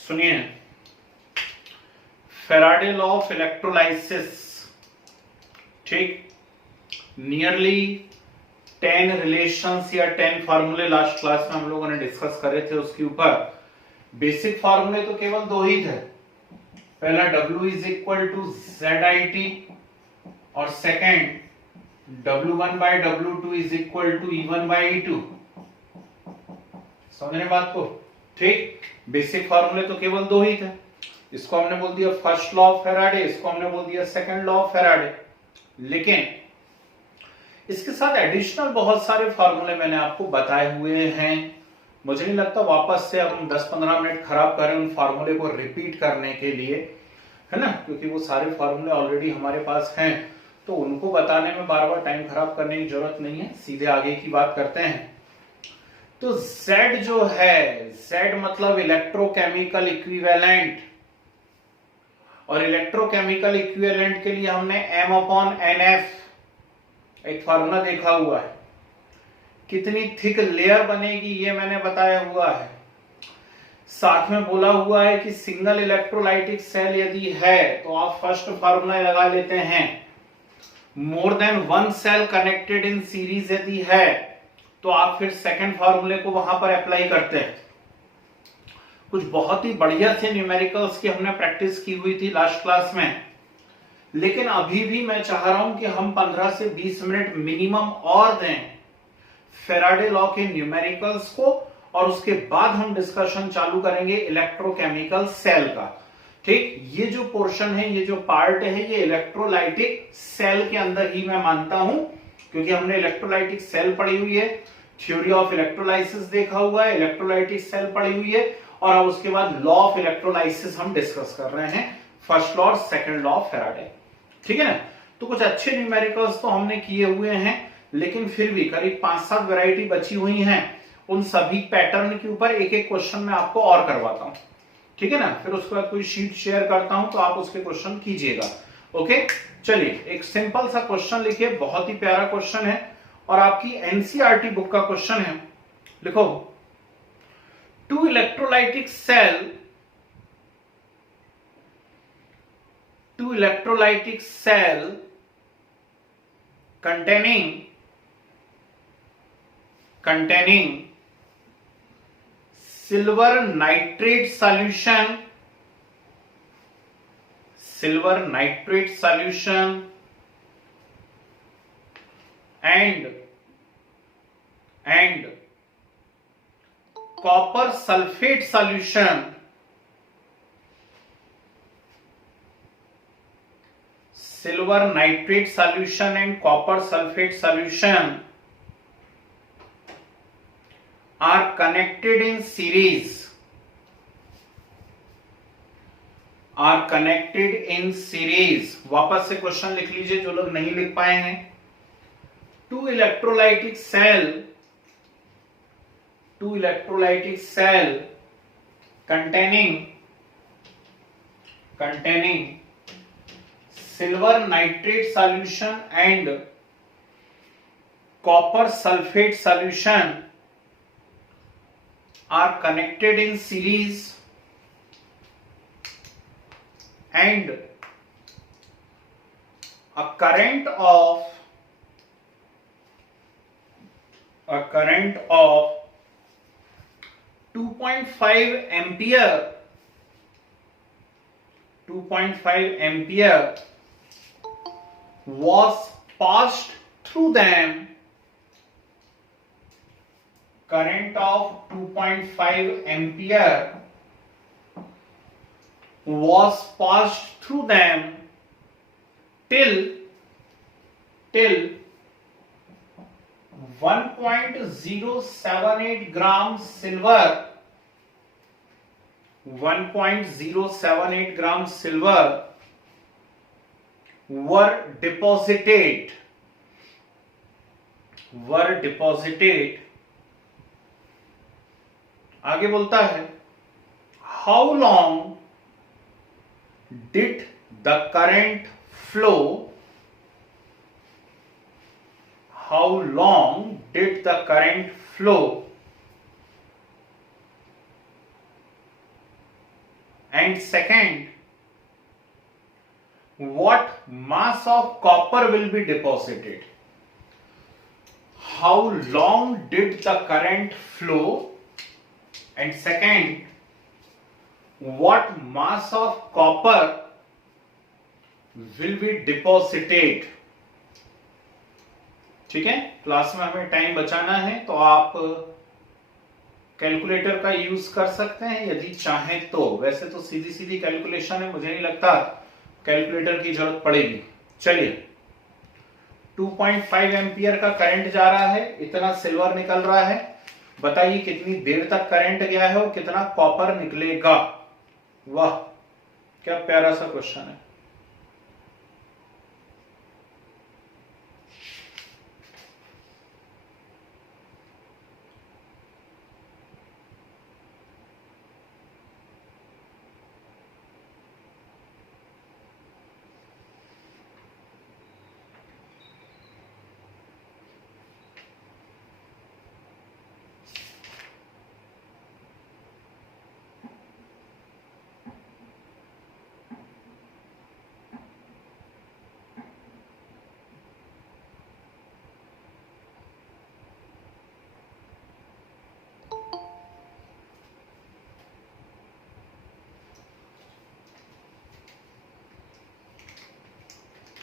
सुनिए, Faraday law of electrolysis, ठीक, nearly 10 relations या 10 फार्मूले लास्ट क्लास में हम लोगों ने डिस्कस करे थे। उसके ऊपर बेसिक फार्मूले तो केवल दो ही थे। पहला W is equal to ZIT और second W1 by W2 is equal to E1 by E2। समझने बात को? ठीक, बेसिक फार्मूले तो केवल दो ही थे। इसको हमने बोल दिया फर्स्ट लॉ ऑफ फेराडे, इसको हमने बोल दिया सेकंड लॉ ऑफ फेराडे। लेकिन इसके साथ एडिशनल बहुत सारे फार्मूले मैंने आपको बताए हुए हैं। मुझे नहीं लगता वापस से हम 10-15 मिनट खराब करें उन फार्मूले को रिपीट करने के लिए, है ना, क्योंकि वो सारे फार्मूले ऑलरेडी हमारे पास हैं, तो उनको बताने में बार बार टाइम खराब करने की जरूरत नहीं है। सीधे आगे की बात करते हैं। तो Z जो है, Z मतलब इलेक्ट्रोकेमिकल इक्विवेलेंट, और इलेक्ट्रोकेमिकल इक्विवेलेंट के लिए हमने M/NF एक फार्मूला देखा हुआ है। कितनी थिक लेयर बनेगी ये मैंने बताया हुआ है। साथ में बोला हुआ है कि सिंगल इलेक्ट्रोलाइटिक सेल यदि है तो आप फर्स्ट फार्मूला लगा लेते हैं। More than one cell connected in series यदि है तो आप फिर सेकंड फार्मूले को वहां पर अप्लाई करते हैं। कुछ बहुत ही बढ़िया से न्यूमेरिकल्स की हमने प्रैक्टिस की हुई थी लास्ट क्लास में, लेकिन अभी भी मैं चाह रहा हूं कि हम 15 से 20 मिनट मिनिमम और दें फेराडे लॉ के न्यूमेरिकल्स को, और उसके बाद हम डिस्कशन चालू करेंगे इलेक्ट्रोकेमिकल सेल का। ठीक, ये जो पोर्शन है, ये जो पार्ट है, ये इलेक्ट्रोलाइटिक सेल के अंदर ही मैं मानता हूं, क्योंकि हमने इलेक्ट्रोलाइटिक सेल पढ़ी हुई है, थ्योरी ऑफ इलेक्ट्रोलाइसिस देखा हुआ है, इलेक्ट्रोलाइटिक सेल पढ़ी हुई है, और अब उसके बाद लॉ ऑफ इलेक्ट्रोलाइसिस हम डिस्कस कर रहे हैं, फर्स्ट लॉ और सेकंड लॉ ऑफ फेराडे। ठीक है ना? तो कुछ अच्छे न्यूमेरिकल्स तो हमने किए हुए हैं, लेकिन फिर भी करीब 5-7 वैरायटी बची हुई हैं। उन सभी पैटर्न के ऊपर एक एक क्वेश्चन मैं आपको और करवाता हूं। ठीक है ना? फिर उसके बाद कोई शीट शेयर करता हूं तो आप उसके क्वेश्चन कीजिएगा। ओके, चलिए एक सिंपल सा क्वेश्चन लिखिए, बहुत ही प्यारा क्वेश्चन है और आपकी एनसीईआरटी बुक का क्वेश्चन है। लिखो, two electrolytic cell containing silver nitrate solution and copper sulfate solution, silver nitrate solution and copper sulfate solution are connected in series, वापस से क्वेश्चन लिख लीजिए जो लोग नहीं लिख पाए हैं। Two electrolytic cell containing silver nitrate solution and copper sulfate solution are connected in series and a current of 2.5 ampere was passed through them. Current of 2.5 ampere was passed through them till 1.078 grams silver 1.078 grams silver were deposited आगे बोलता है, how long did the current flow how long did the current flow and second, what mass of copper will be deposited? How long did the current flow? And second, what mass of copper will be deposited? ठीक है, class में हमें time बचाना है तो आप calculator का use कर सकते हैं यदि चाहें तो। वैसे तो सीधी सीधी कैलकुलेशन है, मुझे नहीं लगता कैलकुलेटर की जरूरत पड़ेगी। चलिए, 2.5 एम्पियर का करंट जा रहा है, इतना सिल्वर निकल रहा है, बताइए कितनी देर तक करंट गया है और कितना कॉपर निकलेगा। वाह, क्या प्यारा सा क्वेश्चन है।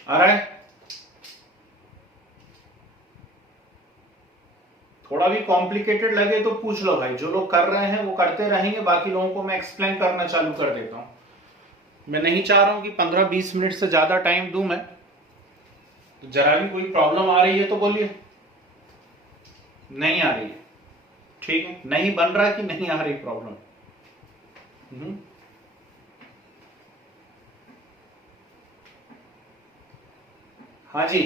आ रहा है? थोड़ा भी कॉम्प्लिकेटेड लगे तो पूछ लो भाई, जो लोग कर रहे हैं वो करते रहेंगे, बाकी लोगों को मैं एक्सप्लेन करना चालू कर देता हूं। मैं नहीं चाह रहा हूं कि 15-20 मिनट से ज्यादा टाइम दूं मैं, तो जरा भी कोई प्रॉब्लम आ रही है तो बोलिए। नहीं आ रही है, ठीक है, नहीं बन रहा कि नहीं आ रही प्रॉब्लम। हाँ जी,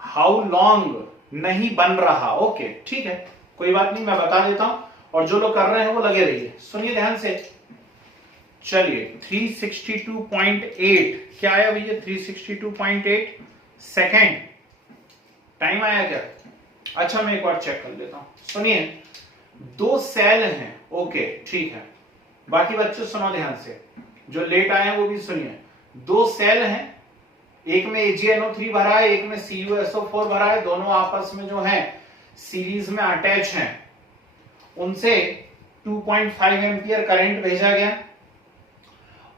हाउ लॉन्ग नहीं बन रहा, ओके ठीक है, कोई बात नहीं, मैं बता देता हूं, और जो लोग कर रहे हैं वो लगे रहिए, सुनिए ध्यान से। चलिए 362.8 क्या आया भैया? 362.8 सेकेंड टाइम आया क्या? अच्छा मैं एक बार चेक कर लेता हूं, सुनिए। 2 सेल हैं, ओके ठीक है, बाकी बच्चे सुनो ध्यान से, जो लेट आए हैं वो भी सुनिए। 2 सेल हैं, एक में AgNO3 भरा है, एक में CuSO4 भरा है, दोनों आपस में जो है सीरीज में अटैच हैं। उनसे 2.5 एम्पियर करंट भेजा गया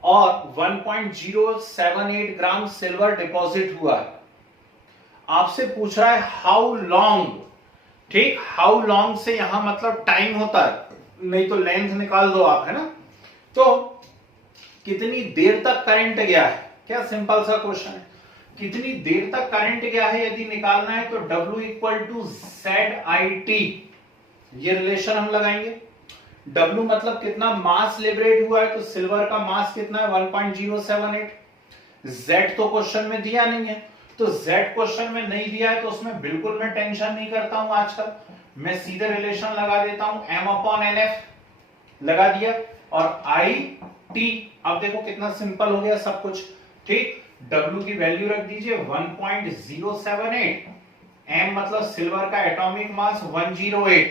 और 1.078 ग्राम सिल्वर डिपॉजिट हुआ। आपसे पूछ रहा है हाउ लॉन्ग, ठीक, हाउ लॉन्ग से यहां मतलब टाइम होता है, नहीं तो लेंथ निकाल दो आप, है ना। तो कितनी देर तक करंट गया है, क्या सिंपल सा क्वेश्चन है, कितनी देर तक करंट गया है यदि निकालना है तो W इक्वल टू ZIT, ये रिलेशन हम लगाएंगे। W मतलब कितना मास लिबरेट हुआ है, तो सिल्वर का मास कितना है 1.078। Z तो क्वेश्चन में दिया नहीं है, तो Z क्वेश्चन में नहीं दिया है तो उसमें बिल्कुल मैं टेंशन नहीं करता हूं आजकल, मैं सीधे रिलेशन लगा देता हूं, M/NF लगा दिया और IT। अब देखो कितना सिंपल हो गया सब कुछ, ठीक। W की वैल्यू रख दीजिए 1.078, M मतलब सिल्वर का एटॉमिक मास 108,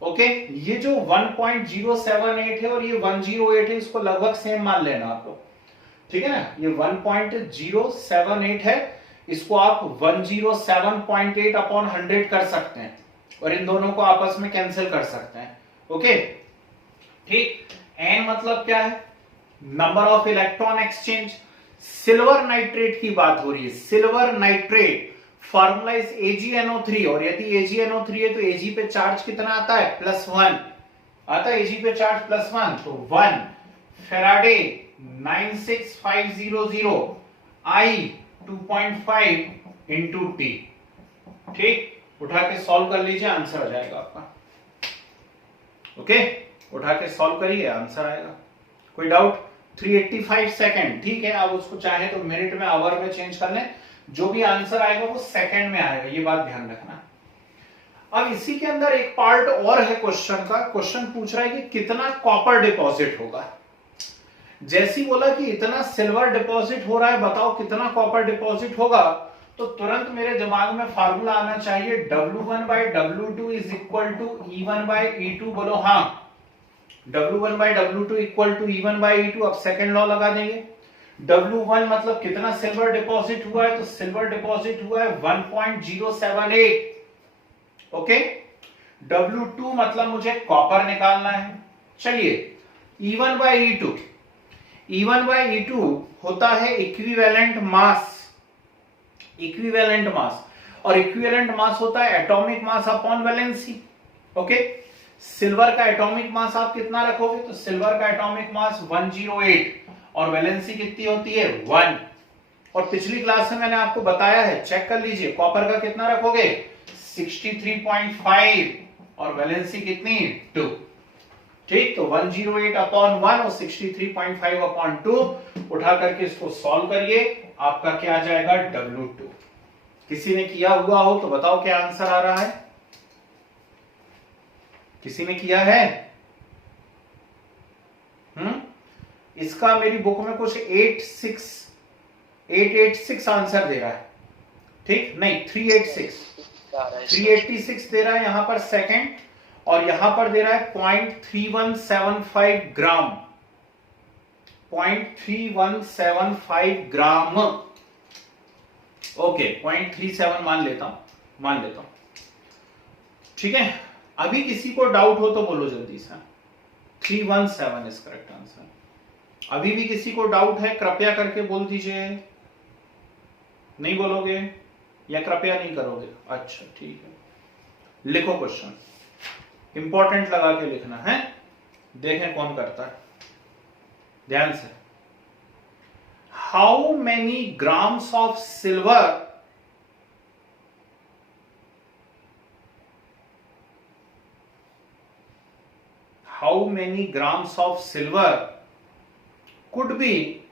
ओके। ये जो 1.078 है और ये 108 है, इसको लगभग सेम मान लेना आप लोग, ठीक है ना। ये 1.078 है, इसको आप 107.8 अपॉन 100 कर सकते हैं और इन दोनों को आपस में कैंसिल कर सकते हैं, ओके ठीक। N मतलब क्या है, number of electron exchange. Silver nitrate की बात हो रही है, silver nitrate formula is AgNO3, और यदि AgNO3 है तो Ag पे चार्ज कितना आता है, +1 आता है, Ag पे चार्ज +1, तो 1 फैराडे 96500 I 2.5 इंटू T, ठीक। उठा के सॉल्व कर लीजिए, आंसर आ जाएगा आपका, ओके। उठा के सॉल्व करिए, आंसर आएगा, कोई डाउट। 385 सेकंड, ठीक है। आप उसको चाहे तो मिनट में, आवर में चेंज कर लें, जो भी आंसर आएगा वो सेकंड में आएगा, ये बात ध्यान रखना। अब इसी के अंदर एक पार्ट और है क्वेश्चन का, क्वेश्चन पूछ रहा है कि कितना कॉपर डिपॉजिट होगा। जैसी बोला कि इतना सिल्वर डिपॉजिट हो रहा है, बताओ कितना कॉपर डिपॉजिट होगा, तो तुरंत मेरे दिमाग में फार्मूला आना चाहिए W1/W2 is equal to E1/E2, बोलो हाँ। W1 by W2 equal to E1 by E2। अब सेकेंड लॉ लगा देंगे। W1 मतलब कितना सिल्वर डिपॉजिट हुआ है, तो सिल्वर डिपॉजिट हुआ है 1.078। ओके। W2 मतलब मुझे कॉपर निकालना है। चलिए E1 by E2, E1 by E2 होता है इक्विवेलेंट मास, इक्विवेलेंट मास, और इक्विवेलेंट मास होता है atomic mass upon valency. Okay. Silver का एटॉमिक मास आप कितना रखोगे, तो सिल्वर का एटॉमिक मास 108 और वैलेंसी कितनी होती है 1। और पिछली क्लास में मैंने आपको बताया है, चेक कर लीजिए, कॉपर का कितना रखोगे 63.5 और वैलेंसी कितनी 2। ठीक, तो 108 अपॉन 1 और 63.5 अपॉन 2 उठा करके इसको सॉल्व करिए, आपका क्या आ जाएगा W2। किसी ने किया हुआ हो तो बताओ क्या आंसर आ रहा है। किसी ने किया है? इसका मेरी बुक में कुछ 886 आंसर दे रहा है। ठीक, नहीं 386 दे रहा है यहां पर सेकंड, और यहां पर दे रहा है 0.3175 ग्राम, 0.3175 ग्राम। ओके, 0.37 मान लेता हूं। ठीक है, अभी किसी को डाउट हो तो बोलो जल्दी से। 317 इज करेक्ट आंसर। अभी भी किसी को डाउट है कृपया करके बोल दीजिए। नहीं बोलोगे या कृपया नहीं करोगे? अच्छा ठीक है, लिखो क्वेश्चन, इंपॉर्टेंट लगा के लिखना है, देखें कौन करता है ध्यान से। How many grams of silver could be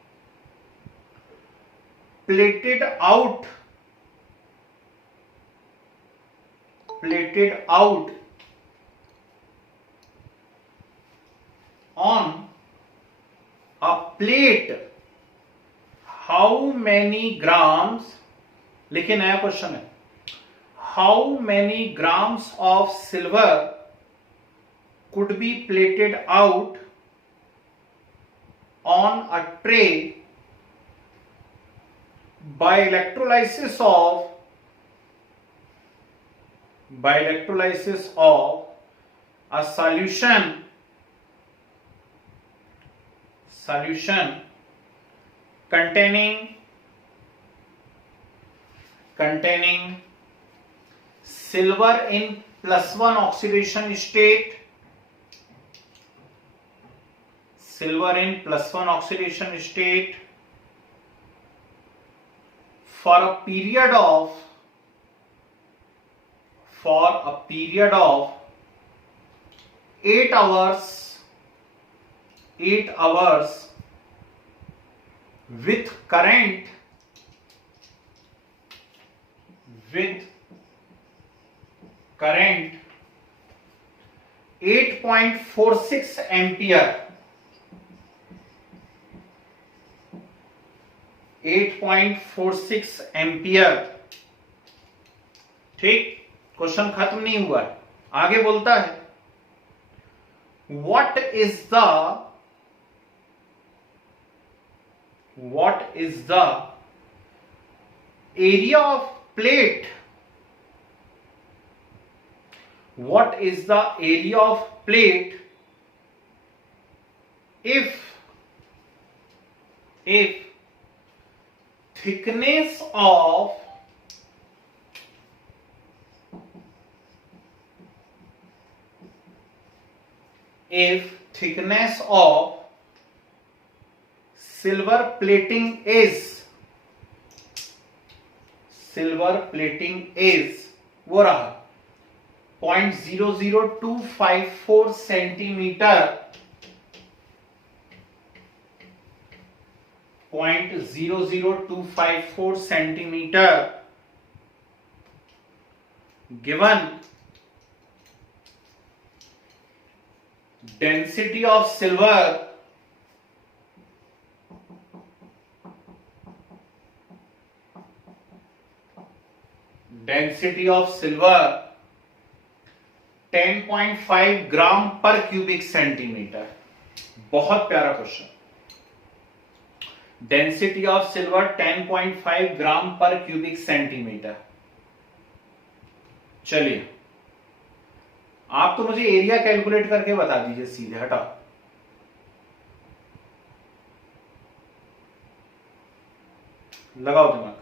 plated out on a plate? How many grams, लेकिन नया क्वेश्चन है, how many grams of silver could be plated out on a tray by electrolysis of a solution containing silver in +1 oxidation state, for a period of 8 hours with current 8.46 ampere, 8.46 ampere. ठीक, question खत्म नहीं हुआ है, आगे बोलता है what is the area of plate, if thickness of silver plating is वो रहा 0.00254 centimetre, 0.00254 centimetre, given density of silver 10.5 ग्राम पर क्यूबिक सेंटीमीटर। बहुत प्यारा क्वेश्चन। डेंसिटी ऑफ सिल्वर 10.5 ग्राम पर क्यूबिक सेंटीमीटर। चलिए आप तो मुझे एरिया कैलकुलेट करके बता दीजिए सीधे, हटाओ। लगाओ दिमाग।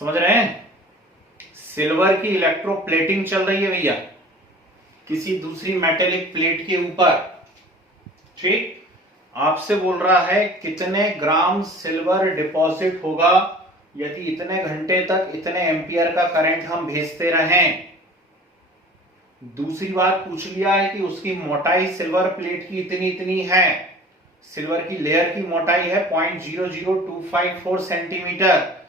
समझ रहे हैं? सिल्वर की इलेक्ट्रोप्लेटिंग चल रही है भैया किसी दूसरी मेटेलिक प्लेट के ऊपर। ठीक, आपसे बोल रहा है कितने ग्राम सिल्वर डिपॉजिट होगा यदि इतने घंटे तक इतने एम्पियर का करंट हम भेजते रहें। दूसरी बात पूछ लिया है कि उसकी मोटाई सिल्वर प्लेट की इतनी इतनी है। सिल्वर की लेयर की मोटाई है 0.00254 सेंटीमीटर।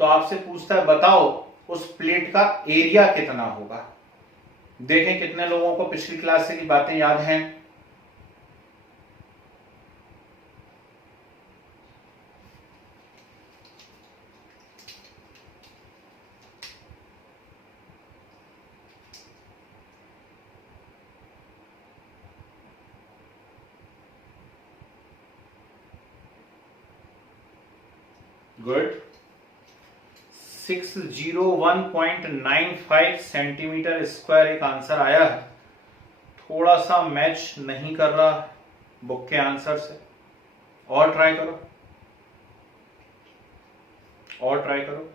तो आपसे पूछता है बताओ उस प्लेट का एरिया कितना होगा। देखें कितने लोगों को पिछली क्लास से की बातें याद हैं। गुड। 601.95 सेंटीमीटर स्क्वायर एक आंसर आया है। थोड़ा सा मैच नहीं कर रहा बुक के आंसर से। और ट्राई करो, और ट्राई करो।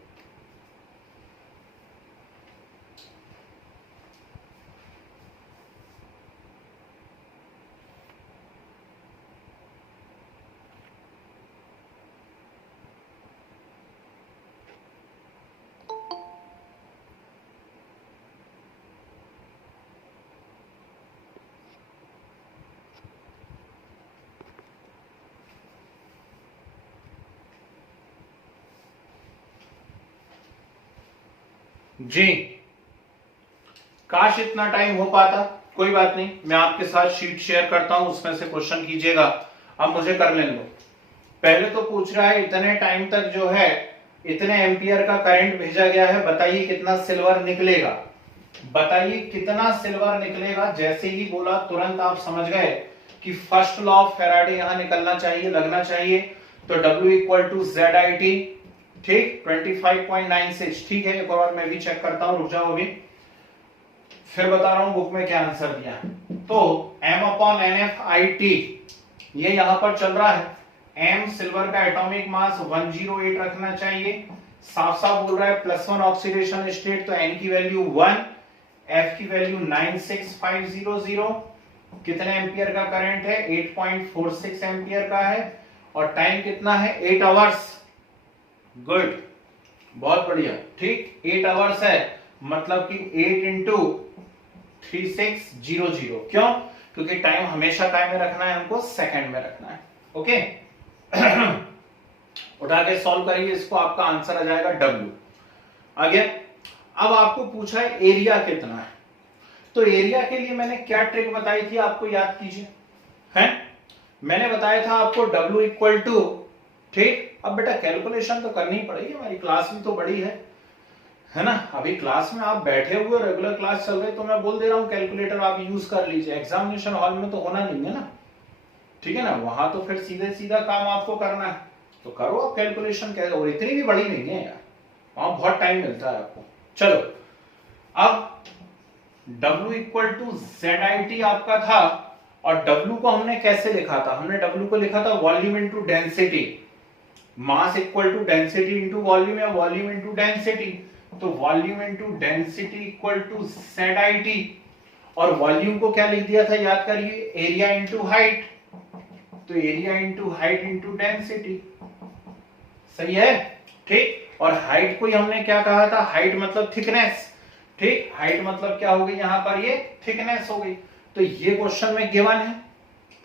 जी, काश इतना टाइम हो पाता। कोई बात नहीं, मैं आपके साथ शीट शेयर करता हूं, उसमें से क्वेश्चन कीजिएगा। अब मुझे कर लेने दो। पहले तो पूछ रहा है इतने टाइम तक जो है इतने एम्पियर का करंट भेजा गया है, बताइए कितना सिल्वर निकलेगा। बताइए कितना सिल्वर निकलेगा। जैसे ही बोला तुरंत आप समझ गए कि फर्स्ट लॉ ऑफ फैराडे यहां निकलना चाहिए, लगना चाहिए। तो W इक्वल टू ZIT। ठीक, 25.96। ठीक है, एक और मैं भी चेक करता हूं, रुक जाओ अभी, फिर बता रहा हूं बुक में क्या आंसर दिया। तो M/NF/IT ये यहां पर चल रहा है। M सिल्वर का एटॉमिक मास 108 रखना चाहिए। साफ साफ बोल रहा है +1 ऑक्सीडेशन स्टेट, तो N की वैल्यू 1, F की वैल्यू 96500। कितने एम्पियर का करंट है? 8.46 एम्पियर का है। और टाइम कितना है? 8 आवर्स। गुड, बहुत बढ़िया। ठीक, 8 आवर्स है, मतलब कि 8 इंटू 3600। क्यों? क्योंकि टाइम हमेशा टाइम में रखना है, हमको सेकंड में रखना है। ओके उठा के सॉल्व करिए इसको, आपका आंसर आ जाएगा W। आ गया। अब आपको पूछा है एरिया कितना है। तो एरिया के लिए मैंने क्या ट्रिक बताई थी आपको याद कीजिए। हैं, मैंने बताया था आपको W इक्वल टू, ठीक, अब बेटा कैलकुलेशन तो करनी पड़ेगी, हमारी क्लास भी तो बड़ी है ना। अभी क्लास में आप बैठे हुए, रेगुलर क्लास चल रही, तो मैं बोल दे रहा हूं कैलकुलेटर आप यूज कर लीजिए। एग्जामिनेशन हॉल में तो होना नहीं है ना, ठीक है ना। वहां तो फिर सीधे सीधा काम आपको करना है, तो करो आप कैलकुलेशन। कैसे, और इतनी भी बड़ी नहीं है यार, वहां बहुत टाइम मिलता है आपको। चलो, अब W इक्वल टू ZIT आपका था, और W को हमने कैसे लिखा था? हमने W को लिखा था volume into density. Mass equal to density into volume या वॉल्यूम इंटू डेंसिटी, तो volume into density equal to ZIT, और वॉल्यूम को क्या लिख दिया था याद करिए, एरिया इंटू हाइट, तो area into height into density, सही है, ठीक। और हाइट को ही हमने क्या कहा था, हाइट मतलब थिकनेस, ठीक, हाइट मतलब क्या हो गई यहां पर, ये थिकनेस हो गई। तो ये क्वेश्चन में गिवन है,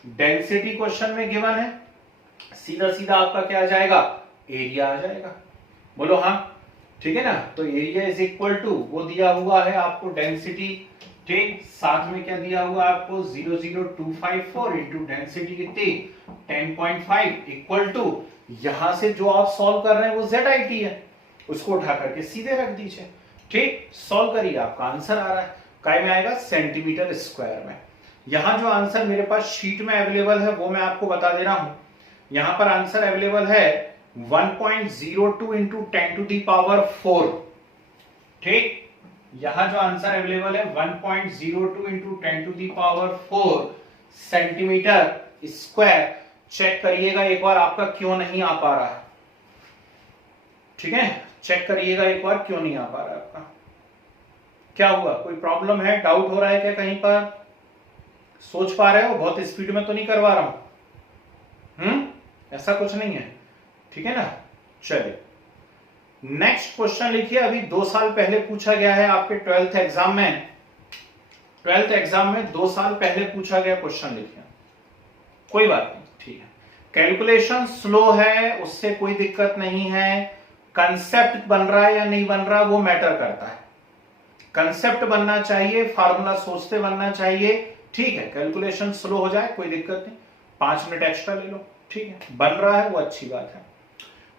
डेंसिटी क्वेश्चन में गिवन है, सीधा सीधा आपका क्या आ जाएगा, एरिया आ जाएगा, बोलो हाँ, ठीक है ना। तो एरिया इज इक्वल टू, वो दिया हुआ है आपको डेंसिटी, ठीक, साथ में क्या दिया हुआ आपको 00254 इंटू डेंसिटी कितनी 10.5 इक्वल टू, यहां से जो आप सॉल्व कर रहे हैं वो ZIT है, उसको उठा करके सीधे रख दीजिए, ठीक, सॉल्व करिए, आपका आंसर आ रहा है काय में आएगा, सेंटीमीटर स्क्वायर में। यहां जो आंसर मेरे पास शीट में अवेलेबल है वो मैं आपको बता दे रहा हूं, यहां पर आंसर अवेलेबल है 1.02 इंटू 10 टू दी पावर 4, ठीक, यहां जो आंसर अवेलेबल है 1.02 into 10 to the power 4 centimetre square. Check करिएगा एक बार आपका क्यों नहीं आ पा रहा है, ठीक है, चेक करिएगा एक बार क्यों नहीं आ पा रहा है आपका, क्या हुआ, कोई प्रॉब्लम है, डाउट हो रहा है क्या कहीं पर, सोच पा रहे हो, बहुत स्पीड में तो नहीं करवा रहा हूं, ऐसा कुछ नहीं है, ठीक है ना। चलिए नेक्स्ट क्वेश्चन लिखिए, अभी 2 साल पहले पूछा गया है आपके 12th एग्जाम में, 12th एग्जाम में 2 साल पहले पूछा गया क्वेश्चन लिखिए, कोई बात नहीं, ठीक है, कैलकुलेशन स्लो है उससे कोई दिक्कत नहीं है, कंसेप्ट बन रहा है या नहीं बन रहा वो मैटर करता है, कंसेप्ट बनना चाहिए, फार्मूला सोचते बनना चाहिए, ठीक है, कैलकुलेशन स्लो हो जाए कोई दिक्कत नहीं, 5 मिनट एक्स्ट्रा ले लो, ठीक है, बन रहा है वो अच्छी बात है।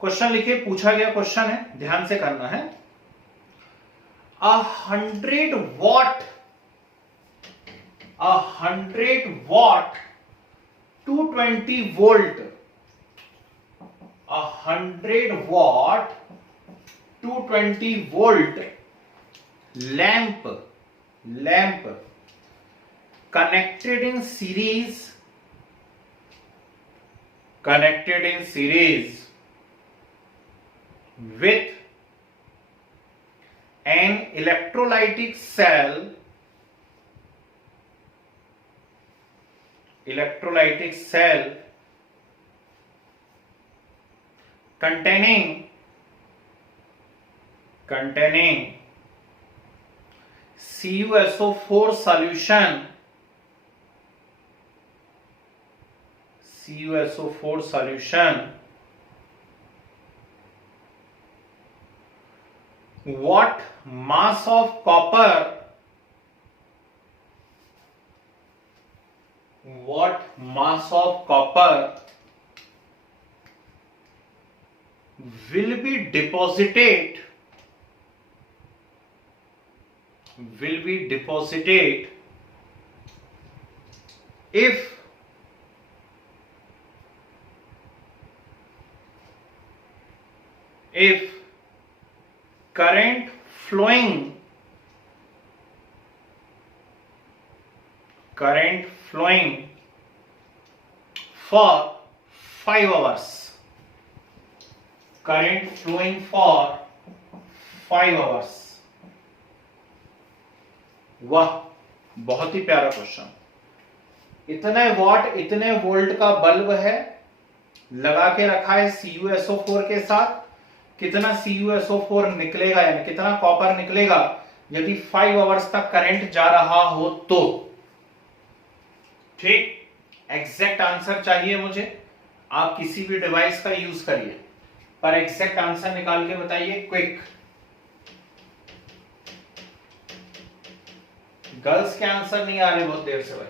क्वेश्चन लिखिए, पूछा गया क्वेश्चन है, ध्यान से करना है, 100 what 220 volt, 100 what 220 volt lamp connected in series with an electrolytic cell containing CuSO4 solution, what mass of copper will be deposited if current flowing for 5 hours, current flowing for 5 hours। वाह, बहुत ही प्यारा question, इतने what इतने volt का bulb है, लगा के रखा है CuSO4 के साथ, कितना CuSO4 निकलेगा यानी कितना कॉपर निकलेगा यदि 5 आवर्स तक करंट जा रहा हो तो, ठीक, एग्जैक्ट आंसर चाहिए मुझे, आप किसी भी डिवाइस का यूज करिए पर एग्जैक्ट आंसर निकाल के बताइए, क्विक। गर्ल्स के आंसर नहीं आ रहे बहुत देर से भाई,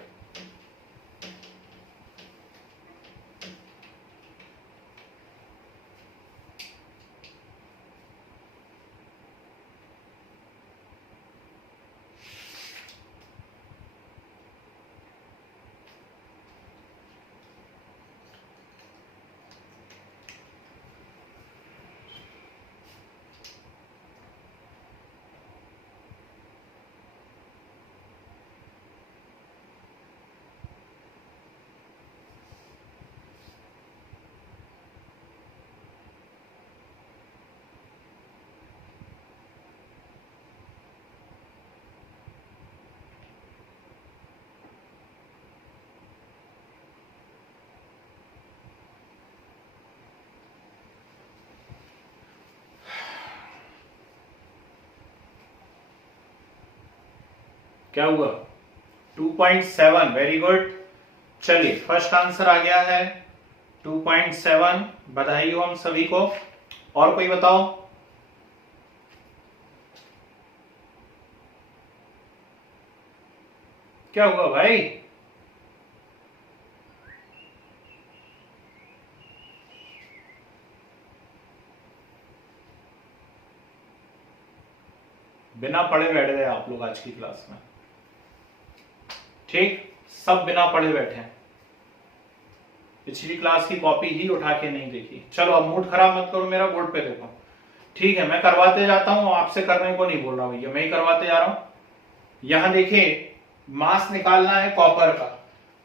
क्या हुआ 2.7, वेरी गुड। चलिए फर्स्ट आंसर आ गया है 2.7, बधाई हो हम सभी को। और कोई बताओ। क्या हुआ भाई? बिना पढ़े बैठ गए आप लोग आज की क्लास में। ठीक, सब बिना पढ़े बैठे हैं, पिछली क्लास की कॉपी ही उठा के नहीं देखी। चलो अब मूड खराब मत करो मेरा, बोर्ड पे देखो। ठीक है, मैं करवाते जाता हूं, आपसे करने को नहीं बोल रहा भैया, मैं ही करवाते जा रहा हूं। यहां देखिए मास निकालना है कॉपर का,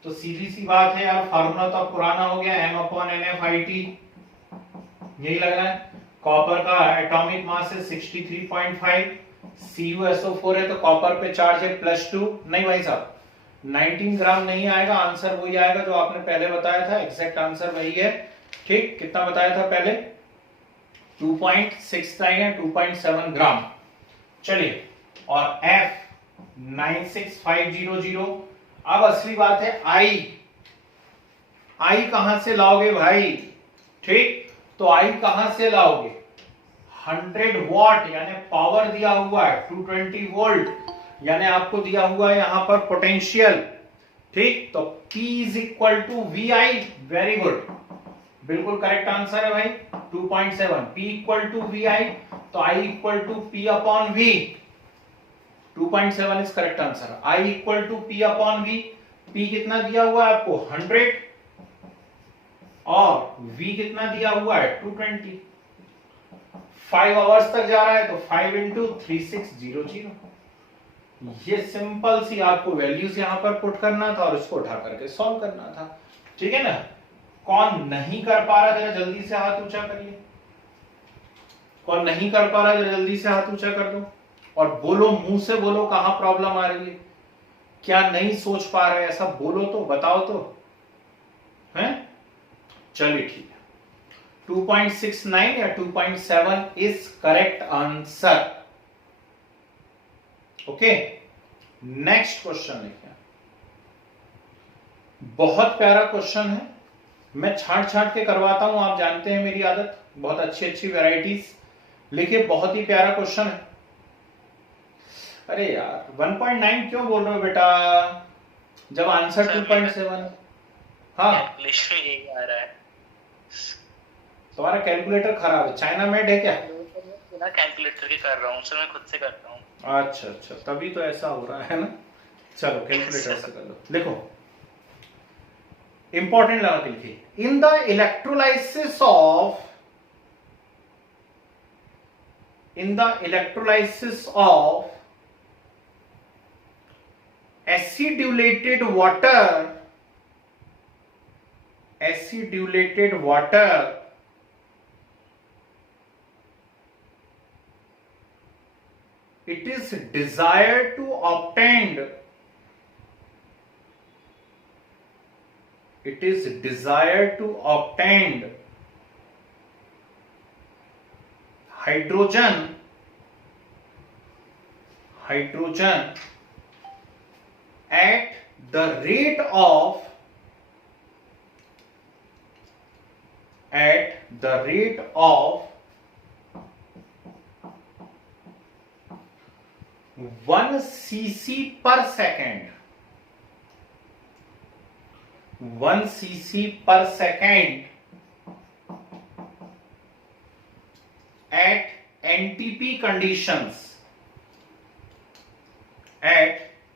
तो सीधी सी बात है यार, फार्मूला तो पुराना हो गया, M/NF/IT, यही लग रहा है। कॉपर का एटॉमिक मास है 63.5, CuSO4 है, तो कॉपर पे चार्ज है +2। नहीं भाई साहब, 19 ग्राम नहीं आएगा, आंसर वही आएगा जो आपने पहले बताया था, एग्जैक्ट आंसर वही है। ठीक, कितना बताया था पहले? 2.69 है, 2.7 ग्राम। चलिए, और F 96500। अब असली बात है, आई कहां से लाओगे भाई? ठीक, तो आई कहां से लाओगे? 100 वॉट यानी पावर दिया हुआ है, 220 वोल्ट यानी आपको दिया हुआ है यहां पर पोटेंशियल। ठीक, तो P is equal to VI, very good, बिल्कुल करेक्ट आंसर है भाई 2.7। P इक्वल टू VI, तो I equal to P upon V, 2.7 is correct answer. I equal to P upon V, P कितना दिया हुआ है आपको 100 और V कितना दिया हुआ है 220। 5 आवर्स तक जा रहा है तो 5 इंटू 3600। ये सिंपल सी आपको वैल्यूज यहां पर पुट करना था और इसको उठा करके सॉल्व करना था। ठीक है ना? कौन नहीं कर पा रहा जरा जल्दी से हाथ ऊंचा करिए। कौन नहीं कर पा रहा जरा जल्दी से हाथ ऊंचा कर दो और बोलो, मुंह से बोलो कहां प्रॉब्लम आ रही है, क्या नहीं सोच पा रहे, ऐसा बोलो तो, बताओ तो है। चलिए ठीक है, 2.69 या 2.7 is correct answer. Okay, next question देखिए, बहुत प्यारा क्वेश्चन है, मैं छांट छांट के करवाता हूं, आप जानते हैं मेरी आदत, बहुत अच्छी अच्छी वैरायटीज लिखिए, बहुत ही प्यारा क्वेश्चन है। अरे यार 1.9 क्यों बोल रहे हो बेटा, जब आंसर 2.7। हाँ, इंग्लिश में यही आ रहा है। तुम्हारा कैलकुलेटर खराब है, चाइना मेड है क्या? बिना कैलकुलेटर के कर रहा हूँ सर, मैं खुद से करता हूँ। अच्छा अच्छा, तभी तो ऐसा हो रहा है ना। चलो कैलकुलेटर से कर लो, लिखो, इंपॉर्टेंट लगा के लिखिए। In the electrolysis of acidulated water it is desired to obtain hydrogen at the rate of 1 cc per second, 1 cc per second at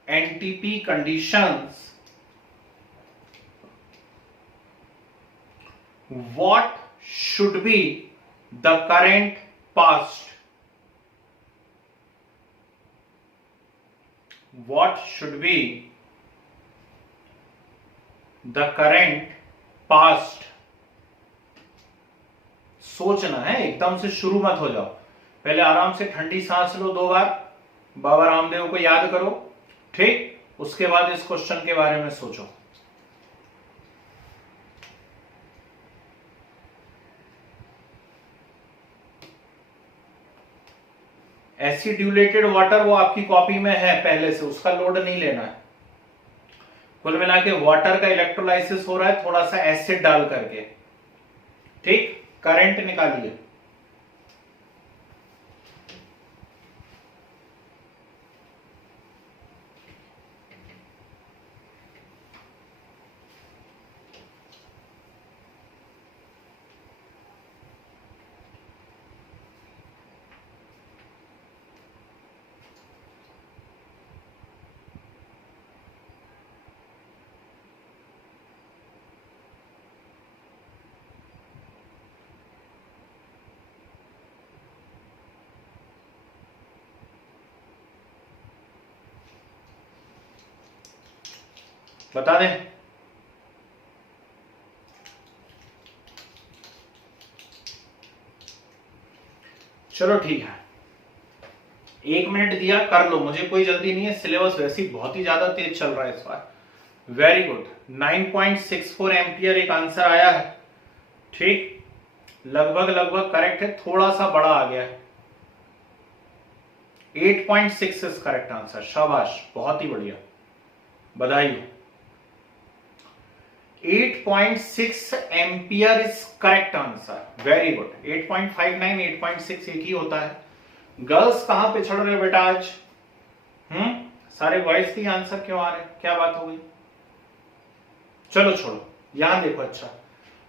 NTP conditions, what should be the current passed? What should be the current passed? सोचना है, एकदम से शुरू मत हो जाओ, पहले आराम से ठंडी सांस लो 2 बार, बाबा रामदेव को याद करो, ठीक, उसके बाद इस क्वेश्चन के बारे में सोचो। एसिड्यूलेटेड वाटर वो आपकी कॉपी में है पहले से, उसका लोड नहीं लेना है। कुल मिला के वाटर का इलेक्ट्रोलाइसिस हो रहा है थोड़ा सा एसिड डाल करके, ठीक। करंट निकालिए। बता दें। चलो ठीक है, 1 मिनट दिया, कर लो, मुझे कोई जल्दी नहीं है, सिलेबस वैसे ही बहुत ही ज्यादा तेज चल रहा है इस बार। वेरी गुड, 9.64 एम्पियर एक आंसर आया है, ठीक, लगभग करेक्ट है, थोड़ा सा बड़ा आ गया है। 8.6 इज करेक्ट आंसर, शाबाश, बहुत ही बढ़िया, बधाई हो। 8.6 ampere is correct answer, very good. 8.59 8.6 एक ही होता है। गर्ल्स कहां पे छड़ रहे हो बेटा आज? सारे बॉयज के आंसर क्यों आ रहे, क्या बात हो गई? चलो छोड़ो, यहां देखो, अच्छा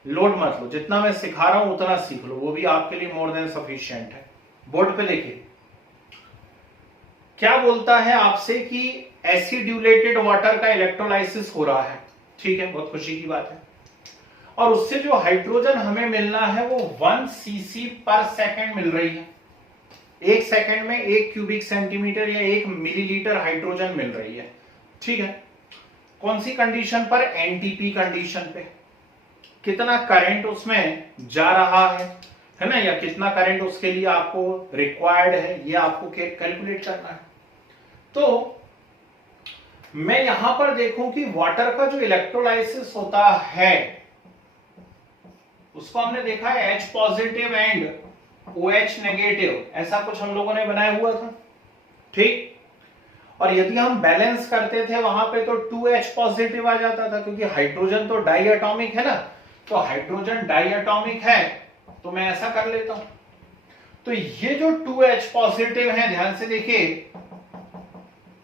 लोड मत लो, जितना मैं सिखा रहा हूं उतना सीख लो, वो भी आपके लिए मोर देन सफिशिएंट है। बोर्ड पे देखिए क्या बोलता है आपसे कि एसिड्यूलेटेड वाटर का इलेक्ट्रोलाइसिस हो रहा है, ठीक है, बहुत खुशी की बात है। और उससे जो हाइड्रोजन हमें मिलना है वो 1 cc पर सेकेंड मिल रही है। 1 सेकेंड में 1 क्यूबिक सेंटीमीटर या 1 मिलीलीटर हाइड्रोजन मिल रही है, ठीक है। कौन सी कंडीशन पर? एनटीपी कंडीशन पे। कितना करंट उसमें जा रहा है ना, या कितना करंट उसके लिए आपको रिक्वायर्ड है, ये आपको कैलकुलेट करना है। तो मैं यहां पर देखूं कि वाटर का जो इलेक्ट्रोलाइसिस होता है उसको हमने देखा है H positive and OH negative, ऐसा कुछ हम लोगों ने बनाया हुआ था, ठीक। और यदि हम बैलेंस करते थे वहां पे तो 2H पॉजिटिव आ जाता था, क्योंकि हाइड्रोजन तो डाई एटॉमिक है ना, तो हाइड्रोजन डाई एटॉमिक है, तो मैं ऐसा कर लेता हूं। तो ये जो 2H पॉजिटिव है, ध्यान से देखिए,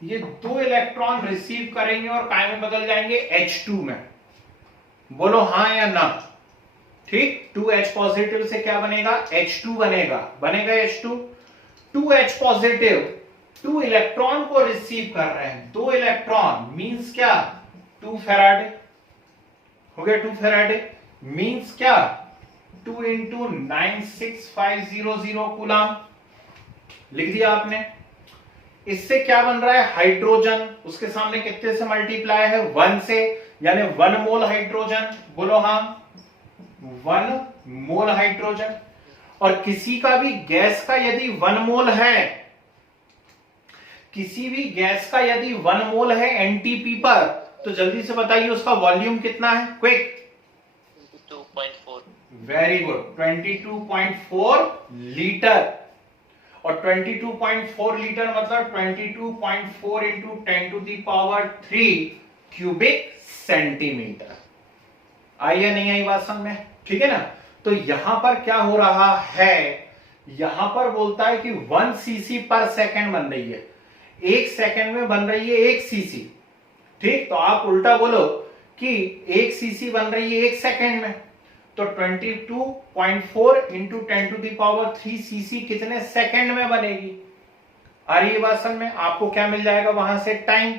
ये 2 इलेक्ट्रॉन रिसीव करेंगे और काय में बदल जाएंगे? H2 में। बोलो हाँ या ना, ठीक। 2H पॉजिटिव से क्या बनेगा? H2 बनेगा H2। 2H पॉजिटिव 2 इलेक्ट्रॉन को रिसीव कर रहे हैं, 2 इलेक्ट्रॉन मींस क्या? 2 फेराडे हो गया, 2 फेराडे मींस क्या? 2 इंटू 96500 कूलम, लिख दिया आपने। इससे क्या बन रहा है? हाइड्रोजन, उसके सामने कितने से मल्टीप्लाई है? 1 से, यानी 1 मोल हाइड्रोजन। बोलो हाँ, 1 मोल हाइड्रोजन। और किसी का भी गैस का यदि 1 मोल है, किसी भी गैस का यदि 1 मोल है एनटीपी पर, तो जल्दी से बताइए उसका वॉल्यूम कितना है? क्विक। 22.4। Very good, 22.4 litre. और 22.4 लीटर मतलब 22.4 इंटू 10⁻³ क्यूबिक सेंटीमीटर। आई या नहीं आई बात समझ में? ठीक है ना। तो यहां पर क्या हो रहा है, यहां पर बोलता है कि 1 cc पर सेकेंड बन रही है, 1 सेकेंड में बन रही है 1 cc, ठीक। तो आप उल्टा बोलो कि 1 cc बन रही है 1 सेकेंड में, तो 22.4 इंटू 10⁻³ cc कितने सेकेंड में बनेगी? आ रही है बात समझ में? आपको क्या मिल जाएगा वहां से? टाइम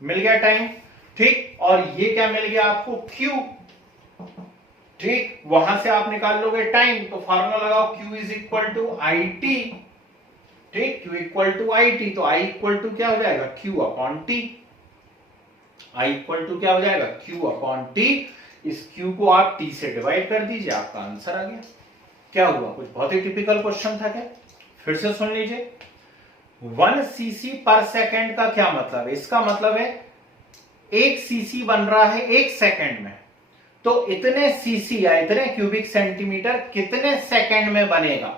मिल गया, टाइम, ठीक। और ये क्या मिल गया आपको? Q, ठीक। वहां से आप निकाल लोगे टाइम, तो फॉर्मूला लगाओ Q is equal to IT, ठीक। Q इक्वल टू IT, तो I इक्वल टू क्या हो जाएगा? Q upon T। I equal to क्या हो जाएगा? Q upon T। इस Q को आप T से डिवाइड कर दीजिए, आपका आंसर आ गया। क्या हुआ? कुछ बहुत ही टिपिकल क्वेश्चन था क्या? फिर से सुन लीजिए। 1 cc पर सेकेंड का क्या मतलब है? इसका मतलब है 1 cc बन रहा है 1 सेकेंड में, तो इतने cc या इतने क्यूबिक सेंटीमीटर कितने सेकेंड में बनेगा?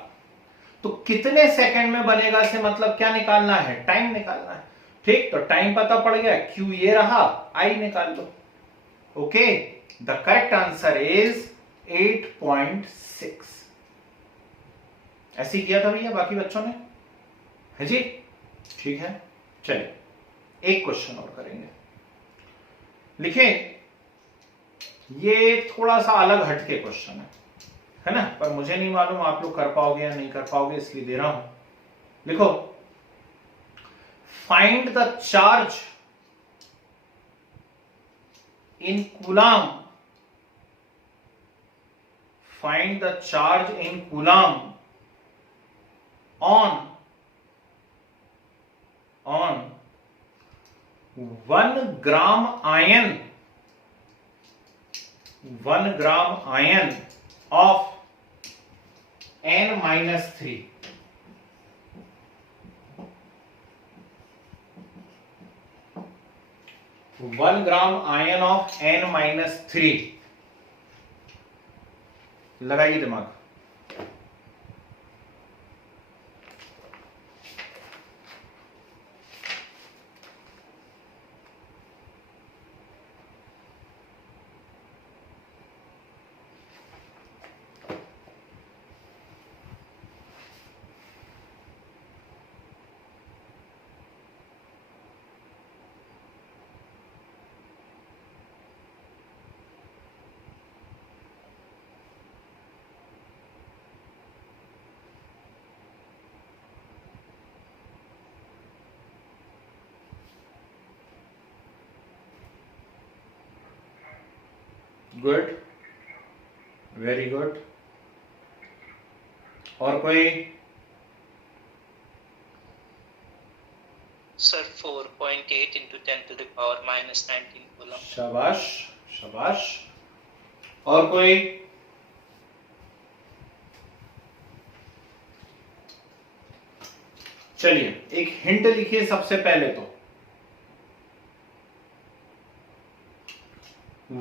तो कितने सेकंड में बनेगा से मतलब क्या निकालना है, टाइम निकालना है। ठीक, तो टाइम पता पड़ गया, Q ये रहा, I निकाल लो। Okay, the correct answer is 8.6। ऐसे ही किया था भैया बाकी बच्चों ने, है जी? ठीक है, चलिए एक क्वेश्चन और करेंगे। लिखें, ये थोड़ा सा अलग हटके क्वेश्चन है ना, पर मुझे नहीं मालूम आप लोग कर पाओगे या नहीं कर पाओगे, इसलिए दे रहा हूं। लिखो, find the charge in coulomb, find the charge in coulomb on 1 gram iron, 1 gram iron of N-3, 1 gram iron of N-3। लगाइए दिमाग। Good, very good. और कोई? Sir 4.8 into 10 to the power minus 19 coulomb. शाबाश शाबाश। और कोई? चलिए एक हिंट लिखिए सबसे पहले तो।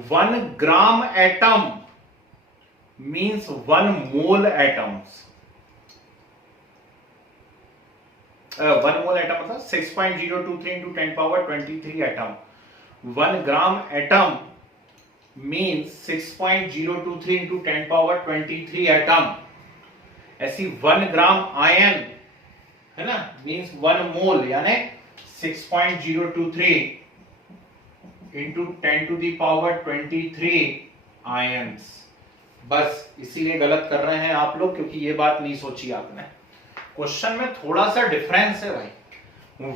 1 gram atom means 1 mole atoms। 1 mole atom मतलब 6.023 into 10 power 23 atom। 1 gram atom means 6.023 into 10 power 23 atom। ऐसी 1 ग्राम आयन है ना, मीन्स 1 मोल यानी 6.023 into 10 to the power 23 ions. बस इसीलिए गलत कर रहे हैं आप लोग, क्योंकि ये बात नहीं सोची आपने। क्वेश्चन में थोड़ा सा डिफरेंस है भाई,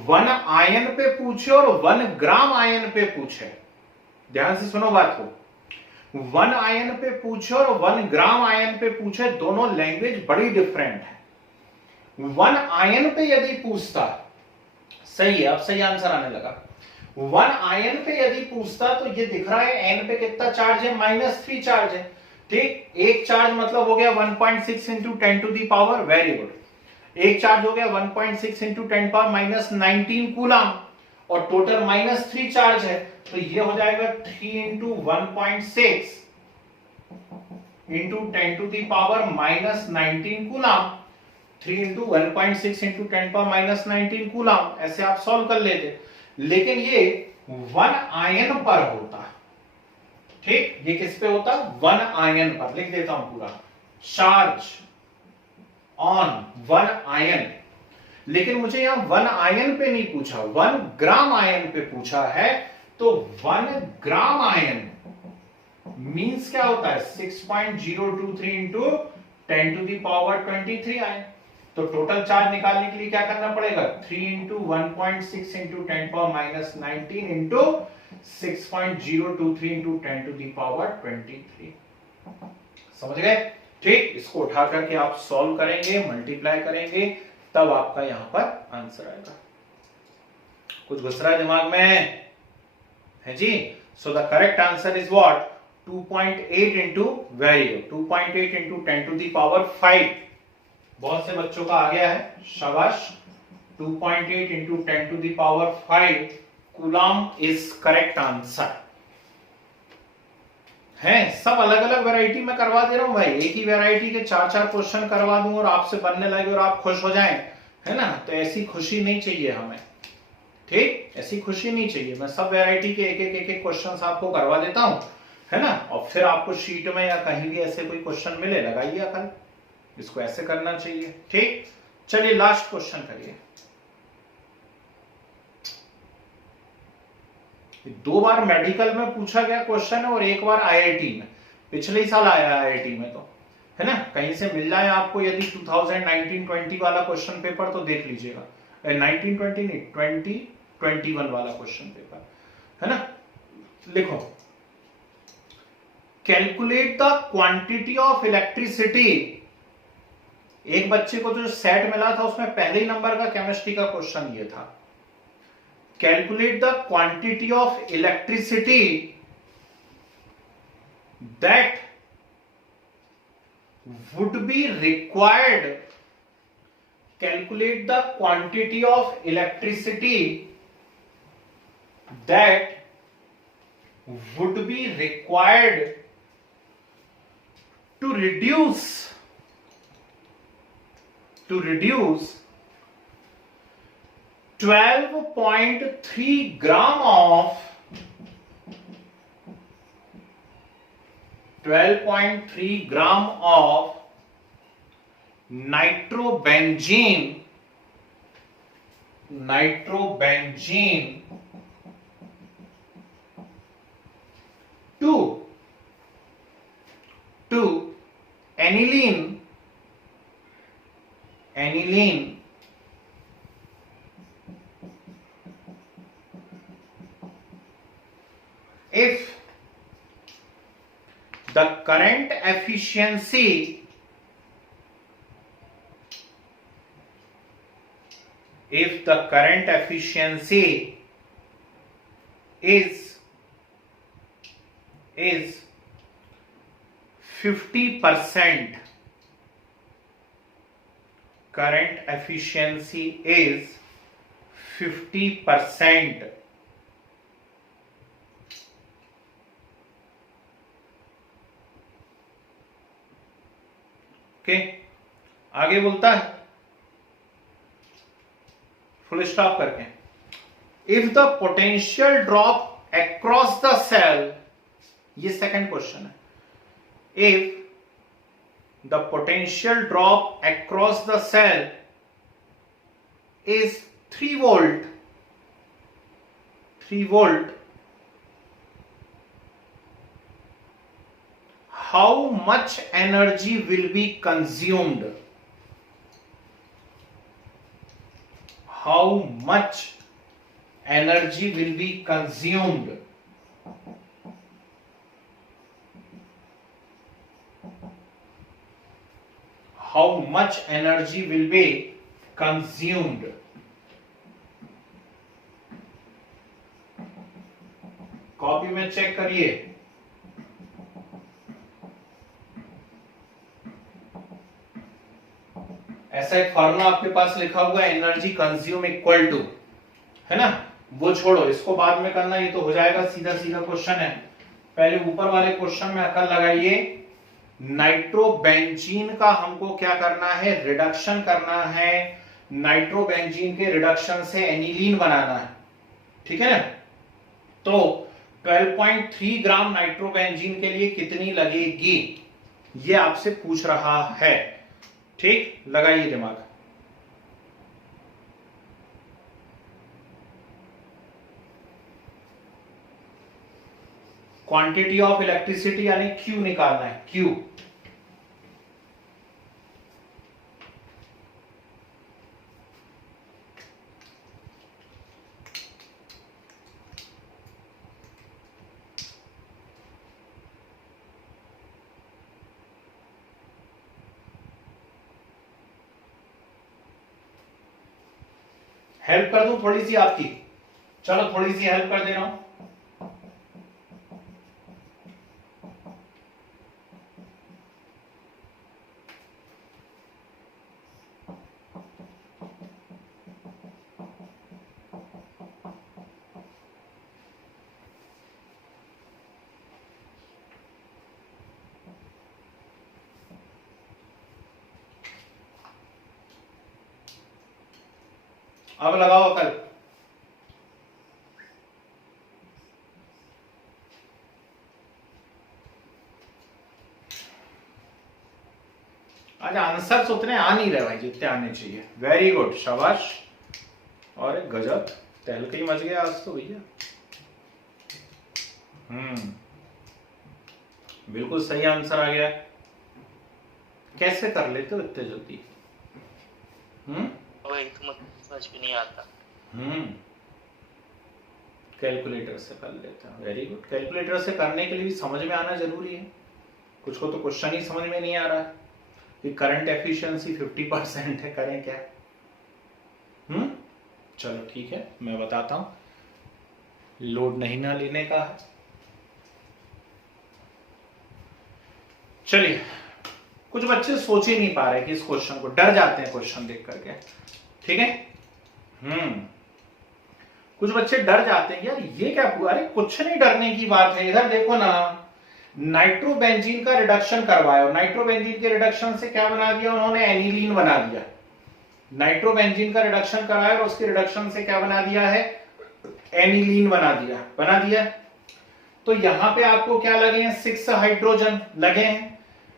1 आयन पे पूछे और 1 ग्राम आयन पे पूछे। ध्यान से सुनो बात को, 1 आयन पे पूछे और 1 ग्राम आयन पे पूछे, दोनों लैंग्वेज बड़ी डिफरेंट है। 1 आयन पे यदि पूछता, सही है, अब सही आंसर आने लगा। 1 आयन पे यदि पूछता तो ये दिख रहा है एन पे कितना चार्ज है, -3 चार्ज है। ठीक, एक चार्ज मतलब हो गया 1.6 into 10 to the power, very good. एक चार्ज हो गया 1.6 इंटू 10 पावर -19 कूलम, और टोटल -3 चार्ज है, तो ये हो जाएगा 3 into 1.6 into 10 to the power -19 coulomb. 3 into 1.6 into 10 power -19 coulomb, ऐसे आप सॉल्व कर लेते। लेकिन ये 1 आयन पर होता, ठीक, ये किस पे होता, 1 आयन पर। लिख देता हूं पूरा, चार्ज ऑन 1 आयन। लेकिन मुझे यहां 1 आयन पे नहीं पूछा, 1 ग्राम आयन पे पूछा है। तो 1 ग्राम आयन मींस क्या होता है, 6.023 into 10 to the power 23 ion. तो टोटल चार्ज निकालने के लिए क्या करना पड़ेगा, 3 into 1.6 into 10 power -19 into 6.023 into 10 to the power 23। समझ गए? ठीक, इसको उठा करके आप सॉल्व करेंगे, मल्टीप्लाई करेंगे, तब आपका यहां पर आंसर आएगा। कुछ घुस रहा है दिमाग में, है जी? So the correct answer is what, 2.8 into, very good, 2.8 into 10 to the power 5। बहुत से बच्चों का आ गया है, शाबाश। 2.8 into 10 to the power 5 coulomb is correct answer, हैं, सब अलग अलग वैरायटी में करवा दे रहा हूं भाई। एक ही वैरायटी के 4-4 क्वेश्चन करवा दूं और आपसे बनने लगे और आप खुश हो जाएं, है ना? तो ऐसी खुशी नहीं चाहिए हमें, ठीक? ऐसी खुशी नहीं चाहिए। मैं सब वैरायटी के एक एक क्वेश्चन आपको करवा देता हूं, है ना? और फिर आपको शीट में या कहीं भी ऐसे कोई क्वेश्चन मिले, लगाइए अकल, इसको ऐसे करना चाहिए, ठीक? चलिए लास्ट क्वेश्चन करिए। 2 बार मेडिकल में पूछा गया क्वेश्चन है और 1 बार आईआईटी में, पिछले ही साल आया आईआईटी में, तो है ना? कहीं से मिल जाए आपको यदि 2019-20 वाला क्वेश्चन पेपर तो देख लीजिएगा, 1920 नहीं 2021 वाला क्वेश्चन पेपर, है ना? लिखो, calculate the quantity of electricity. एक बच्चे को जो सेट मिला था उसमें पहले ही नंबर का केमिस्ट्री का क्वेश्चन ये था, calculate the quantity of electricity that would be required, calculate the quantity of electricity that would be required to reduce 12.3 gram of 12.3 gram of nitrobenzene to aniline if the current efficiency is 50%, current efficiency is 50%, okay? आगे बोलता है full stop करके, if the potential drop across the cell, ये second question है, if the potential drop across the cell is 3 volt, how much energy will be consumed? How much energy will be consumed? How much energy will be consumed? Copy में check करिए, ऐसा एक formula आपके पास लिखा हुआ है, energy consume equal to, है ना? वो छोड़ो, इसको बाद में करना, ये तो हो जाएगा, सीधा सीधा क्वेश्चन है। पहले ऊपर वाले क्वेश्चन में अकल लगाइए। नाइट्रोबेंजीन का हमको क्या करना है? रिडक्शन करना है। नाइट्रोबेंजीन के रिडक्शन से एनिलीन बनाना है, ठीक है ना? तो 12.3 ग्राम नाइट्रोबेंजीन के लिए कितनी लगेगी, ये आपसे पूछ रहा है, ठीक? लगाइए दिमाग। क्वांटिटी ऑफ इलेक्ट्रिसिटी यानी क्यू निकालना है, क्यू। हेल्प कर दूं थोड़ी सी आपकी? चलो थोड़ी सी हेल्प कर दे रहा हूं। अब लगाओ अकल। आज आंसर्स उतने आ नहीं रहे भाई जितने आने चाहिए। वेरी गुड, शाबाश। और एक गजब, तहलका ही मच गया आज तो भैया। बिल्कुल सही आंसर आ गया। कैसे कर लेते हो इतने जल्दी? वही तो मुझे समझ में नहीं आता। कैलकुलेटर से कर लेते हैं। Very good. कैलकुलेटर से करने के लिए भी समझ में आना जरूरी है। कुछ को तो क्वेश्चन ही समझ में नहीं आ रहा है कि करंट एफिशिएंसी 50% है, करें क्या? चलो ठीक है, मैं बताता हूं। लोड नहीं ना लेने का है। चलिए, कुछ बच्चे सोच ही नहीं पा रहे कि इस क्वेश्चन को, डर जाते हैं क्वेश्चन देख करके। ठीक है। कुछ बच्चे डर जाते हैं यार ये क्या हुआ। अरे कुछ नहीं डरने की बात है। इधर देखो ना, नाइट्रोबेंजीन का रिडक्शन करवाया। नाइट्रोबेंजीन के रिडक्शन से क्या बना दिया उन्होंने? एनिलीन बना दिया। नाइट्रोबेंजीन का रिडक्शन कराया और उसके रिडक्शन से क्या बना दिया है? एनिलीन बना दिया। तो यहां पे आपको क्या लगे हैं? 6 हाइड्रोजन लगे हैं।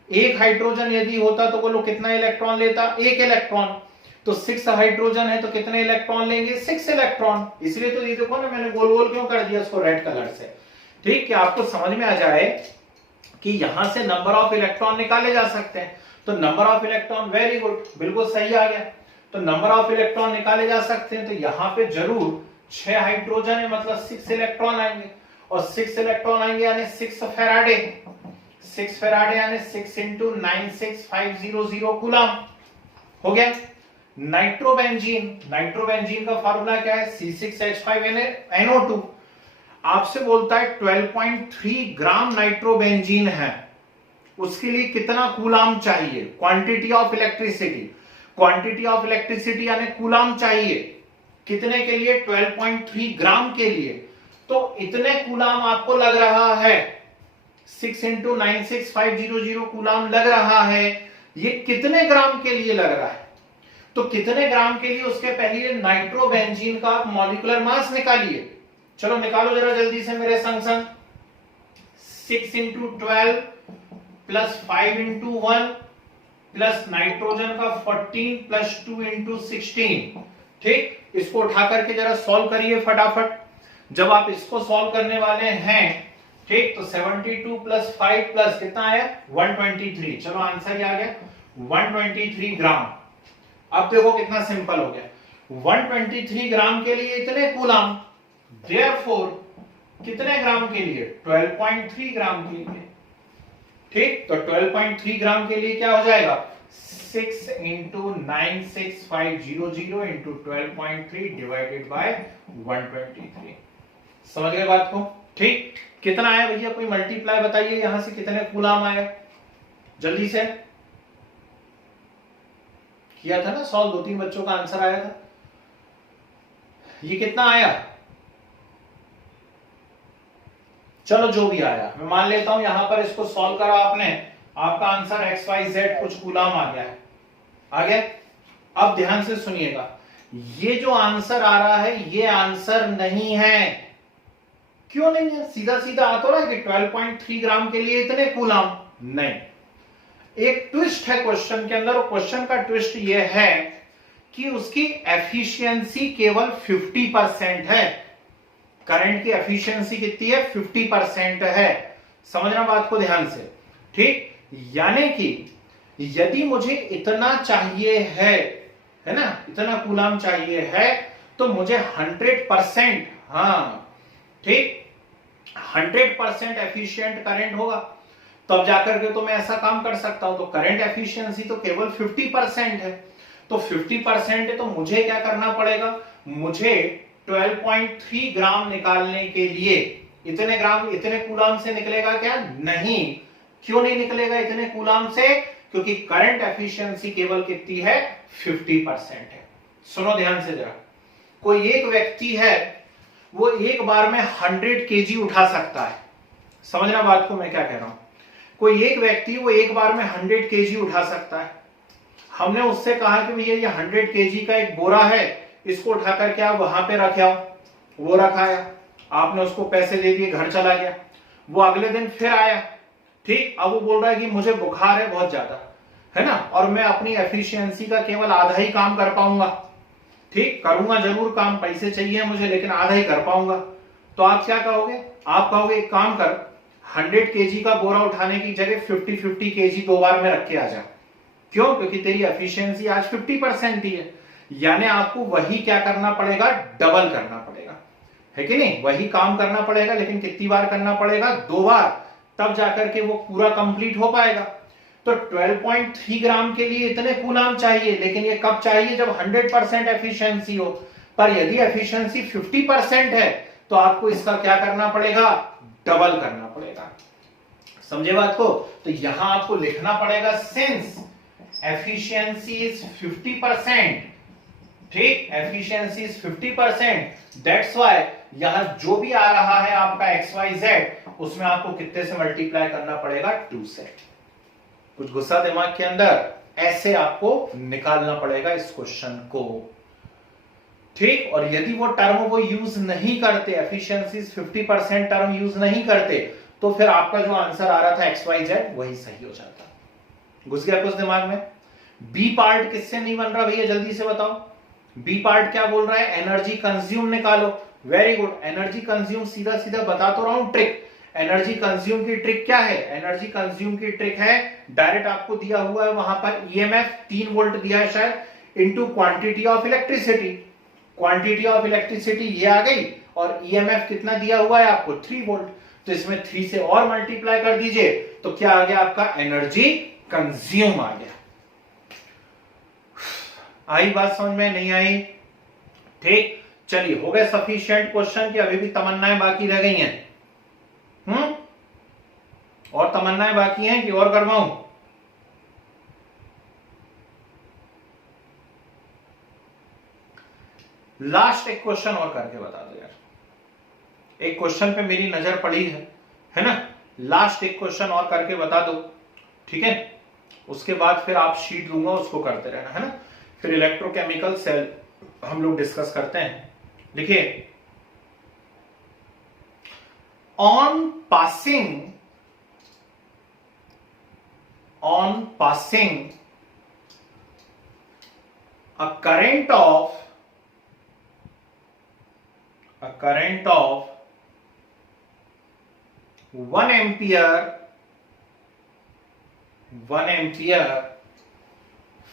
एक हाइड्रोजन यदि होता तो बोलो कितना इलेक्ट्रॉन लेता? 1 इलेक्ट्रॉन। तो 6 हाइड्रोजन है तो कितने इलेक्ट्रॉन लेंगे? 6 इलेक्ट्रॉन। इसलिए तो ये देखो ना, मैंने गोल गोल क्यों कर दिया इसको रेड कलर से, ठीक, कि आपको समझ में आ जाए कि यहां से नंबर ऑफ इलेक्ट्रॉन निकाले जा सकते हैं। तो number of electron, very good, बिल्कुल सही आ गया। तो नंबर ऑफ इलेक्ट्रॉन निकाले जा सकते हैं। तो यहां पे जरूर 6 हाइड्रोजन है, मतलब 6 इलेक्ट्रॉन आएंगे। और 6 इलेक्ट्रॉन आएंगे यानी 6 फेराडे। 6 फेराडे यानी 6 × 96500 कूलम हो गया। नाइट्रोबेंजीन का फार्मूला क्या है? C6H5NO2। आपसे बोलता है 12.3 ग्राम नाइट्रोबेंजीन है, उसके लिए कितना कूलाम चाहिए? क्वांटिटी ऑफ इलेक्ट्रिसिटी यानी कूलाम चाहिए। कितने के लिए? 12.3 ग्राम के लिए। तो इतने कूलाम आपको लग रहा है, 6 × 96500 कूलाम लग रहा है। ये कितने ग्राम के लिए लग रहा है? तो कितने ग्राम के लिए, उसके पहले नाइट्रोबेंजीन का मॉलिक्यूलर मास निकालिए। चलो निकालो जरा जल्दी से मेरे संग। 6 × 12 प्लस 5 × 1 प्लस नाइट्रोजन का 14 प्लस 2 × 16। ठीक, इसको उठा करके जरा सॉल्व करिए फटाफट। जब आप इसको सॉल्व करने वाले हैं, ठीक, तो 72 प्लस 5 प्लस कितना आया? 123। चलो आंसर आ गया 123 ग्राम। अब देखो कितना सिंपल हो गया। 123 ग्राम के लिए इतने कूलाम, देयरफॉर कितने ग्राम के लिए? 12.3 ग्राम के लिए। ठीक, तो 12.3 ग्राम के लिए क्या हो जाएगा? 6 × 96500 × 12.3 डिवाइडेड बाय 123। समझ गए बात को? ठीक, कितना आया भैया? कोई मल्टीप्लाई बताइए, यहां से कितने कूलाम आया जल्दी से। किया था ना सॉल्व, 2-3 बच्चों का आंसर आया था। ये कितना आया? चलो जो भी आया, मैं मान लेता हूं यहां पर इसको सॉल्व करा आपने, आपका आंसर XYZ कुछ कूलाम आ गया है। आ गया? अब ध्यान से सुनिएगा, ये जो आंसर आ रहा है ये आंसर नहीं है। क्यों नहीं है? सीधा सीधा आ तो रहा है कि 12.3 ग्राम के लिए इतने कूलाम। नहीं, एक ट्विस्ट है क्वेश्चन के अंदर, और क्वेश्चन का ट्विस्ट ये है कि उसकी एफिशिएंसी केवल 50% है। करंट की एफिशिएंसी कितनी है? 50% है। समझना बात को ध्यान से, ठीक। यानी कि यदि मुझे इतना चाहिए है ना, इतना कूलाम चाहिए है, तो मुझे 100%, हाँ ठीक, 100% एफिशिएंट करंट होगा, तब जाकर के तो मैं ऐसा काम कर सकता हूं। तो करंट एफिशिएंसी तो केवल 50% है। तो 50% है तो मुझे क्या करना पड़ेगा? मुझे 12.3 ग्राम निकालने के लिए इतने ग्राम, इतने कूलाम से निकलेगा क्या? नहीं। क्यों नहीं निकलेगा इतने कूलाम से? क्योंकि करंट एफिशिएंसी केवल कितनी है? 50% है। सुनो ध्यान से जरा, कोई एक व्यक्ति है, वो एक बार में 100 केजी उठा सकता है। समझना बात को मैं क्या कह रहा हूं। कोई एक व्यक्ति वो एक बार में 100 केजी उठा सकता है। हमने उससे कहा कि भैया ये 100 केजी का एक बोरा है, इसको उठा करके आप वहां पे रखे आओ, वो रखाया, आपने उसको पैसे दे दिए, घर चला गया। वो अगले दिन फिर आया, ठीक, अब वो बोल रहा है कि मुझे बुखार है बहुत ज्यादा, है ना, और मैं अपनी एफिशिएंसी का केवल आधा ही काम कर पाऊंगा, ठीक, करूंगा जरूर काम, पैसे चाहिए मुझे लेकिन आधा ही कर पाऊंगा। तो आप क्या कहोगे? आप कहोगे एक काम कर, 100 केजी का बोरा उठाने की जगह 50-50 केजी 2 बार में रख के आ जा। क्यों? क्योंकि तेरी एफिशिएंसी आज 50% ही है, यानी आपको वही क्या करना पड़ेगा, डबल करना पड़ेगा, है कि नहीं? वही काम करना पड़ेगा, लेकिन कितनी बार करना पड़ेगा? 2 बार, तब जाकर के वो पूरा कंप्लीट हो पाएगा। तो 12.3 ग्राम के लिए इतने कूलाम चाहिए, लेकिन ये कब चाहिए? जब 100% एफिशिएंसी हो। पर यदि एफिशिएंसी 50% है तो आपको इसका क्या करना पड़ेगा? डबल करना पड़ेगा। समझे बात को? तो यहां आपको लिखना पड़ेगा सिंस एफिशिएंसी इज 50%, ठीक, एफिशिएंसी इज 50%, दैट्स व्हाई यहां जो भी आ रहा है आपका XYZ, उसमें आपको कितने से मल्टीप्लाई करना पड़ेगा? 2 से। कुछ गुस्सा दिमाग के अंदर? ऐसे आपको निकालना पड़ेगा इस क्वेश्चन को, ठीक। और यदि वो टर्म वो यूज नहीं करते, एफिशिएंसी 50% टर्म यूज नहीं करते, तो फिर आपका जो आंसर आ रहा था XYZ वही सही हो जाता। घुस गया कुछ दिमाग में? बी पार्ट किससे नहीं बन रहा भैया, जल्दी से बताओ। बी पार्ट क्या बोल रहा है? एनर्जी कंज्यूम निकालो। वेरी गुड, एनर्जी कंज्यूम सीधा सीधा बता तो रहा हूं ट्रिक। एनर्जी कंज्यूम की ट्रिक क्या है? एनर्जी कंज्यूम की ट्रिक है, डायरेक्ट आपको दिया हुआ है वहां पर EMF 3 वोल्ट दिया है शायद, into quantity of electricity. Quantity of electricity ये आ गई, और EMF कितना दिया हुआ है आपको? 3 वोल्ट। तो इसमें 3 से और मल्टीप्लाई कर दीजिए, तो क्या आ गया आपका? एनर्जी कंज्यूम आ गया। आई बात समझ में? नहीं आई? ठीक, चलिए, हो गए सफिशिएंट क्वेश्चन की अभी भी तमन्नाएं बाकी रह गई हैं? और तमन्नाएं बाकी हैं कि और करवाऊं? लास्ट एक क्वेश्चन और करके बता दो यार। एक क्वेश्चन पे मेरी नजर पड़ी है ना? लास्ट एक क्वेश्चन और करके बता दो, ठीक है? उसके बाद फिर आप शीट दूंगा, उसको करते रहना, है ना? फिर इलेक्ट्रोकेमिकल सेल हम लोग डिस्कस करते हैं। लिखिए, on passing a current of 1 ampere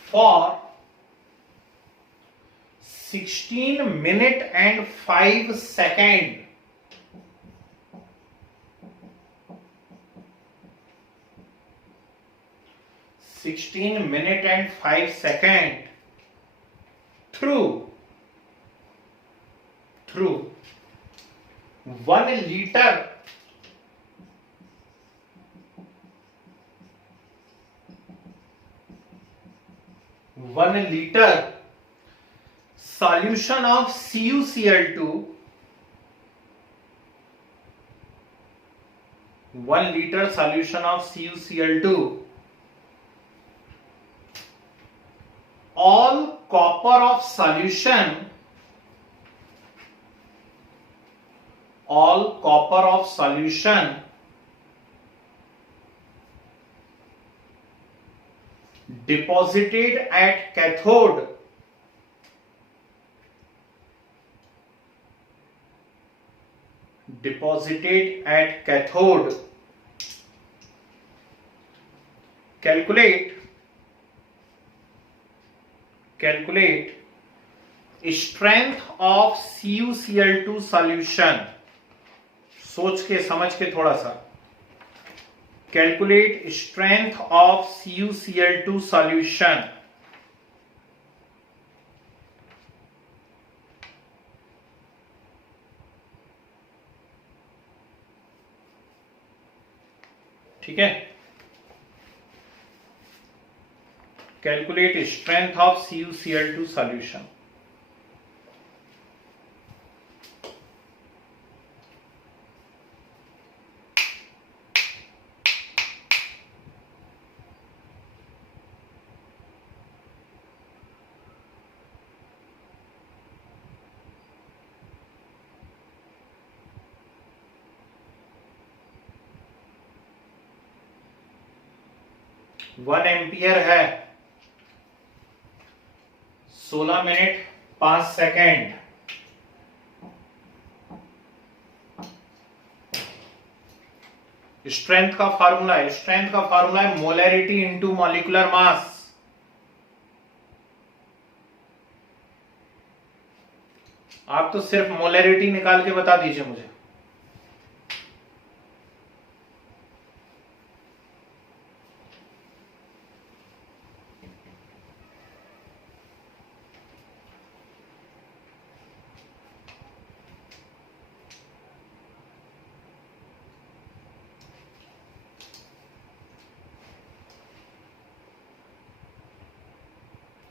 for 16 minutes and 5 seconds. through 1 liter solution of CuCl2, 1 liter solution of CuCl2, all copper of solution deposited at cathode calculate strength of CuCl2 solution। सोच के समझ के थोड़ा सा, calculate strength of CuCl2 solution. ठीक है, calculate strength of CuCl2 solution. 1 ampere है 16 minute 5 second. Strength का फार्मूला है, स्ट्रेंथ का फार्मूला है मोलैरिटी इनटू मॉलिक्यूलर मास। आप तो सिर्फ मोलैरिटी निकाल के बता दीजिए मुझे।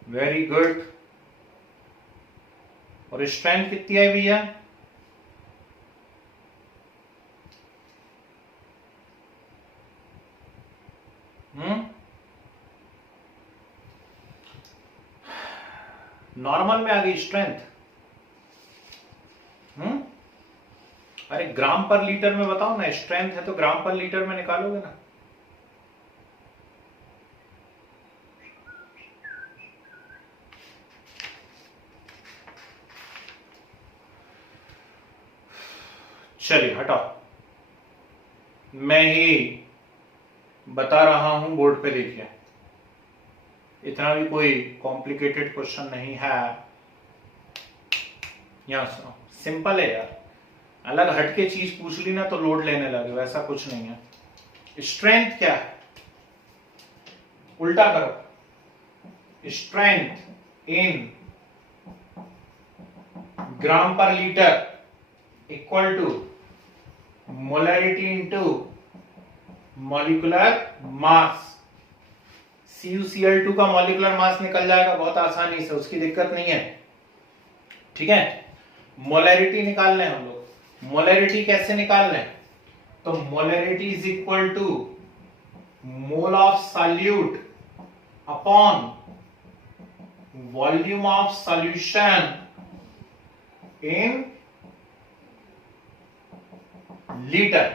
Very good. और स्ट्रेंथ कितनी है भैया? नॉर्मल में आ गई स्ट्रेंथ। अरे ग्राम पर लीटर में बताओ ना, स्ट्रेंथ है तो ग्राम पर लीटर में निकालोगे ना। चलिए हटाओ, मैं ही बता रहा हूं, बोर्ड पे देखिए। इतना भी कोई कॉम्प्लिकेटेड क्वेश्चन नहीं है। यहां सुनो, सिंपल है यार। अलग हटके चीज पूछ ली ना तो लोड लेने लगे, वैसा कुछ नहीं है। स्ट्रेंथ क्या है? उल्टा करो, स्ट्रेंथ इन ग्राम पर litre equal to molarity into molecular mass. CuCl2 का मॉलिक्यूलर मास निकल जाएगा बहुत आसानी से, उसकी दिक्कत नहीं है। ठीक है, मोलैरिटी निकालना है हम लोग। मोलैरिटी कैसे निकालना है? तो molarity is equal to mole of solute upon volume of solution in litre.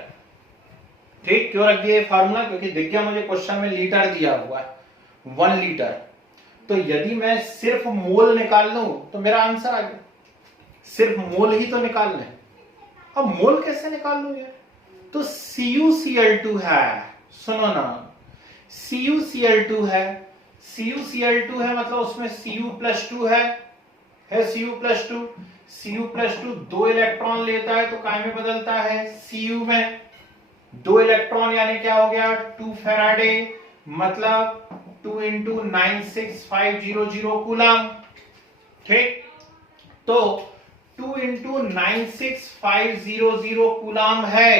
ठीक, क्यों रख दिया फार्मूला? क्योंकि दिख गया मुझे क्वेश्चन में लीटर दिया हुआ है, 1 लीटर। तो यदि मैं सिर्फ मोल निकाल लूं तो मेरा आंसर आ गया। सिर्फ मोल ही तो निकालना है। अब मोल कैसे निकाल लूं यार? तो CuCl2 है, सुनो ना, CuCl2 है। CuCl2 है मतलब उसमें Cu+2 है Cu+2। Cu+2 2 इलेक्ट्रॉन लेता है तो काय में बदलता है? Cu में। 2 इलेक्ट्रॉन यानी क्या हो गया? 2 फैराडे, मतलब 2 × 96500 कूलम। ठीक, तो 2 × 96500 कूलम है।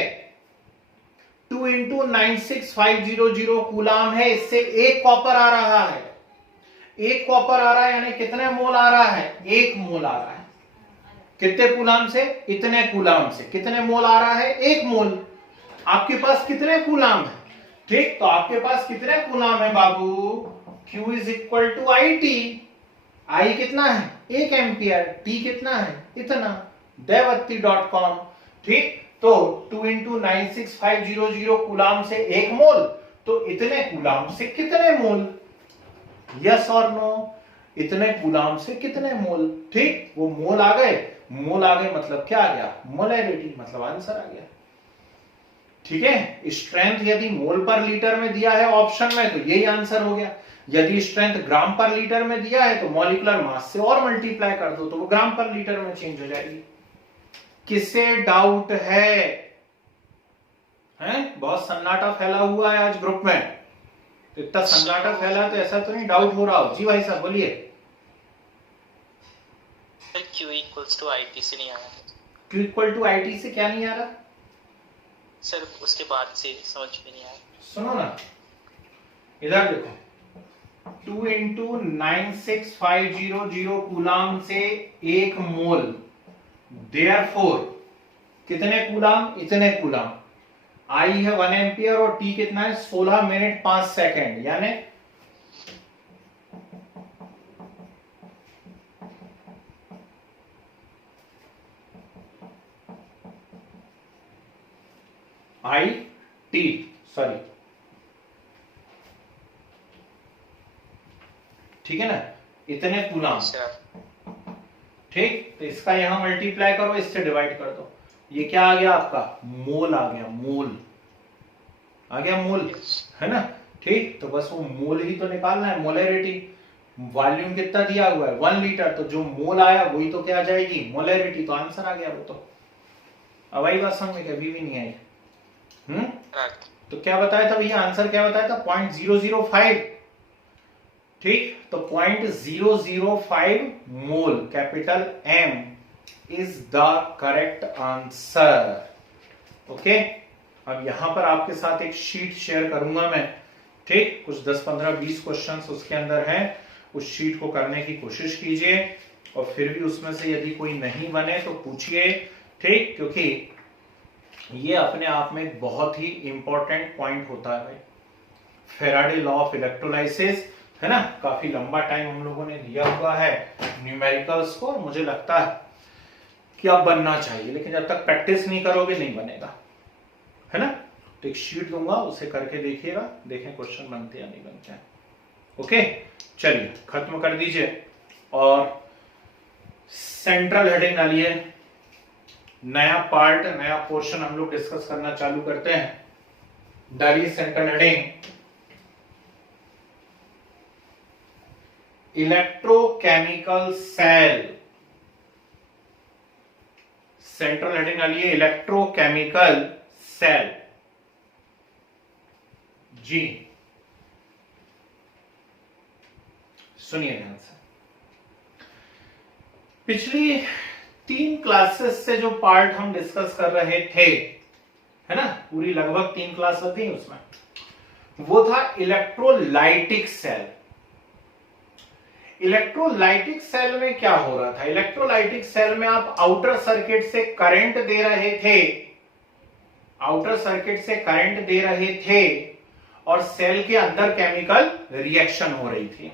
2 × 96500 कूलम है। इससे एक कॉपर आ रहा है। एक कॉपर आ रहा है यानी कितने मोल आ रहा है? 1 मोल आ रहा है। कितने कूलम से? इतने कूलम से। कितने मोल आ रहा है? 1 मोल। आपके पास कितने कूलम है? ठीक, तो आपके पास कितने कूलम है बाबू? Q = IT। I कितना है? 1 एम्पियर। T कितना है? इतना। देवत्ती.com। ठीक, तो 2 × 96500 कूलम से 1 मोल, तो इतने कूलम से कितने मोल? यस और नो? इतने कूलम से कितने मोल? ठीक, वो मोल आ गए। मोल आ गए मतलब क्या आ गया? मोलैरिटी, मतलब आंसर आ गया। ठीक है, स्ट्रेंथ यदि मोल पर लीटर में दिया है ऑप्शन में तो यही आंसर हो गया। यदि स्ट्रेंथ ग्राम पर लीटर में दिया है तो मॉलिक्यूलर मास से और मल्टीप्लाई कर दो तो वो ग्राम पर लीटर में चेंज हो जाएगी। किसे डाउट है? हैं? बहुत सन्नाटा फैला हुआ है आज ग्रुप में। तो इतना सन्नाटा फैला तो ऐसा तो नहीं डाउट हो रहा हो। जी भाई साहब बोलिए। Q = IT से नहीं आया। Q = IT से क्या नहीं आ रहा? सर उसके बाद से समझ में नहीं आया। सुनो ना, इधर देखो, 2 × 96500 कूलम से 1 मोल, देयरफॉर कितने कूलम? इतने कूलम। I है 1 एम्पियर और T कितना है? 16 मिनट 5 सेकेंड, यानी IT, सॉरी ठीक है ना, इतने कूलम। सर ठीक, तो इसका यहां मल्टीप्लाई करो, इससे डिवाइड कर दो, ये क्या आ गया आपका, मोल आ गया, मोल आ गया, मोल, है ना। ठीक, तो बस वो मोल ही तो निकालना है, मोलैरिटी। वॉल्यूम कितना दिया हुआ है 1 लीटर, तो जो मोल आया वही तो क्या आ जाएगी, मोलैरिटी, तो आंसर आ गया वो तो। अब आई बात समझ में, कभी भी नहीं आई। तो क्या बताया था भैया, आंसर क्या बताया था, 0.005। ठीक, तो 0.005 mole, capital M is the correct answer. Okay, अब यहां पर आपके साथ एक शीट शेयर करूंगा मैं। ठीक, कुछ 10, 15, 20 क्वेश्चंस उसके अंदर हैं, उस शीट को करने की कोशिश कीजिए, और फिर भी उसमें से यदि कोई नहीं बने तो पूछिए। ठीक, क्योंकि ये अपने आप में एक बहुत ही इंपॉर्टेंट पॉइंट होता है भाई, फेराडे लॉ ऑफ इलेक्ट्रोलाइसिस, है ना। काफी लंबा टाइम हम लोगों ने लिया हुआ है न्यूमेरिकल्स को, और मुझे लगता है कि अब बनना चाहिए, लेकिन जब तक प्रैक्टिस नहीं करोगे नहीं बनेगा, है ना। तो एक शीट दूंगा, उसे करके देखिएगा, देखें क्वेश्चन बनते या नहीं बनते हैं। ओके, चलिए खत्म कर दीजिए, और सेंट्रल हेडिंग डालिए, नया पार्ट, नया पोर्शन हम लोग डिस्कस करना चालू करते हैं। डालिए central heading, electrochemical cell. Central heading डालिए, इलेक्ट्रोकेमिकल सेल। जी, सुनिए ध्यान से, पिछली 3 क्लासेस से जो पार्ट हम डिस्कस कर रहे थे, है ना, पूरी लगभग 3 क्लास थी उसमें, वो था इलेक्ट्रोलाइटिक सेल। इलेक्ट्रोलाइटिक सेल में क्या हो रहा था, इलेक्ट्रोलाइटिक सेल में आप आउटर सर्किट से करंट दे रहे थे, आउटर सर्किट से करंट दे रहे थे, और सेल के अंदर केमिकल रिएक्शन हो रही थी।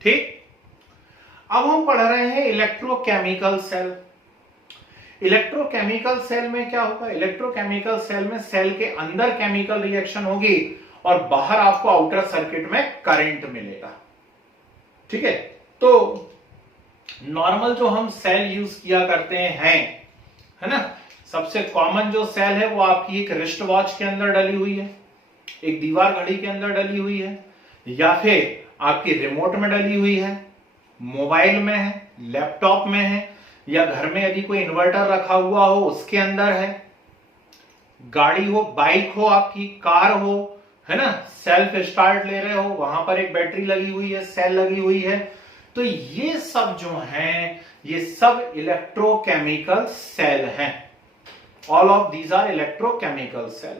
ठीक, अब हम पढ़ रहे हैं इलेक्ट्रोकेमिकल सेल। इलेक्ट्रोकेमिकल सेल में क्या होगा, इलेक्ट्रोकेमिकल सेल में सेल के अंदर केमिकल रिएक्शन होगी, और बाहर आपको आउटर सर्किट में करंट मिलेगा। ठीक है, तो नॉर्मल जो हम सेल यूज किया करते हैं, है ना, सबसे कॉमन जो सेल है वो आपकी एक रिस्ट वॉच के अंदर डली हुई है, एक दीवार घड़ी के अंदर डली हुई है, या फिर आपकी रिमोट में डली हुई है, मोबाइल में है, लैपटॉप में है, या घर में यदि कोई इन्वर्टर रखा हुआ हो उसके अंदर है, गाड़ी हो, बाइक हो, आपकी कार हो, है ना, सेल्फ स्टार्ट ले रहे हो, वहां पर एक बैटरी लगी हुई है, सेल लगी हुई है। तो ये सब जो हैं, ये सब इलेक्ट्रोकेमिकल सेल हैं। All of these are electrochemical cell.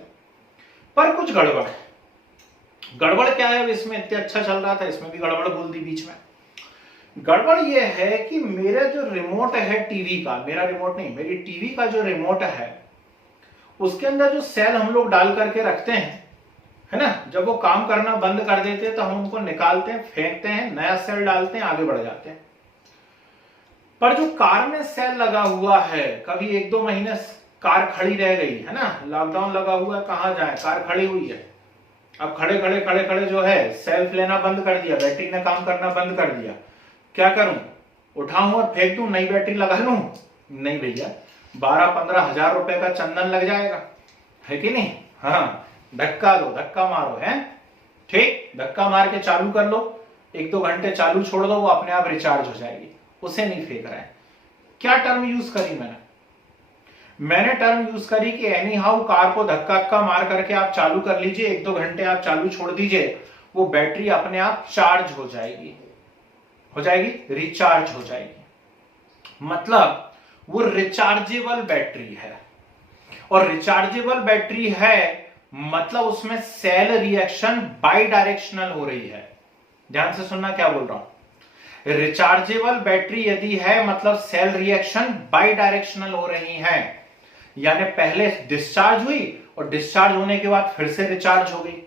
पर कुछ गड़बड़ है। गड़बड़ क्या है, इसमें इतना अच्छा चल रहा था, इसमें भी गड़बड़ बोल दी बीच में। गड़बड़ ये है कि मेरा जो रिमोट है टीवी का, मेरा रिमोट नहीं, मेरी टीवी का जो रिमोट है, उसके अंदर जो सेल हम लोग डाल करके रखते हैं, है ना, जब वो काम करना बंद कर देते हैं तो हम उनको निकालते हैं, फेंकते हैं, नया सेल डालते हैं, आगे बढ़ जाते हैं। पर जो कार में सेल लगा हुआ है, कभी 1-2 महीने कार खड़ी रह गई, है ना, लॉकडाउन लगा हुआ है, कहां जाए, कार खड़ी हुई है, अब खड़े खड़े जो है सेल्फ लेना बंद कर दिया, बैटरी ने काम करना बंद कर दिया, क्या करूं, उठाऊं और फेंक दूं, नई बैटरी लगा लूं? नहीं भैया, 12-15 हजार रुपए का चंदन लग जाएगा, है कि नहीं। हाँ, धक्का दो, धक्का मारो, है ठीक, धक्का मार के चालू कर लो, 1-2 घंटे चालू छोड़ दो, वो अपने आप रिचार्ज हो जाएगी, उसे नहीं फेंक रहा है। क्या टर्म यूज करी मैंने टर्म यूज करी कि एनी हाउ कार को धक्का मार करके आप चालू कर लीजिए, 1-2 घंटे आप चालू छोड़ दीजिए, वो बैटरी अपने आप चार्ज हो जाएगी, रिचार्ज हो जाएगी। मतलब वो रिचार्जेबल बैटरी है, और रिचार्जेबल बैटरी है मतलब उसमें सेल रिएक्शन बाई डायरेक्शनल हो रही है। ध्यान से सुनना क्या बोल रहा हूं। रिचार्जेबल बैटरी यदि है मतलब सेल रिएक्शन बाई डायरेक्शनल हो रही है, यानी पहले डिस्चार्ज हुई और डिस्चार्ज होने के बाद फिर से रिचार्ज हो गई।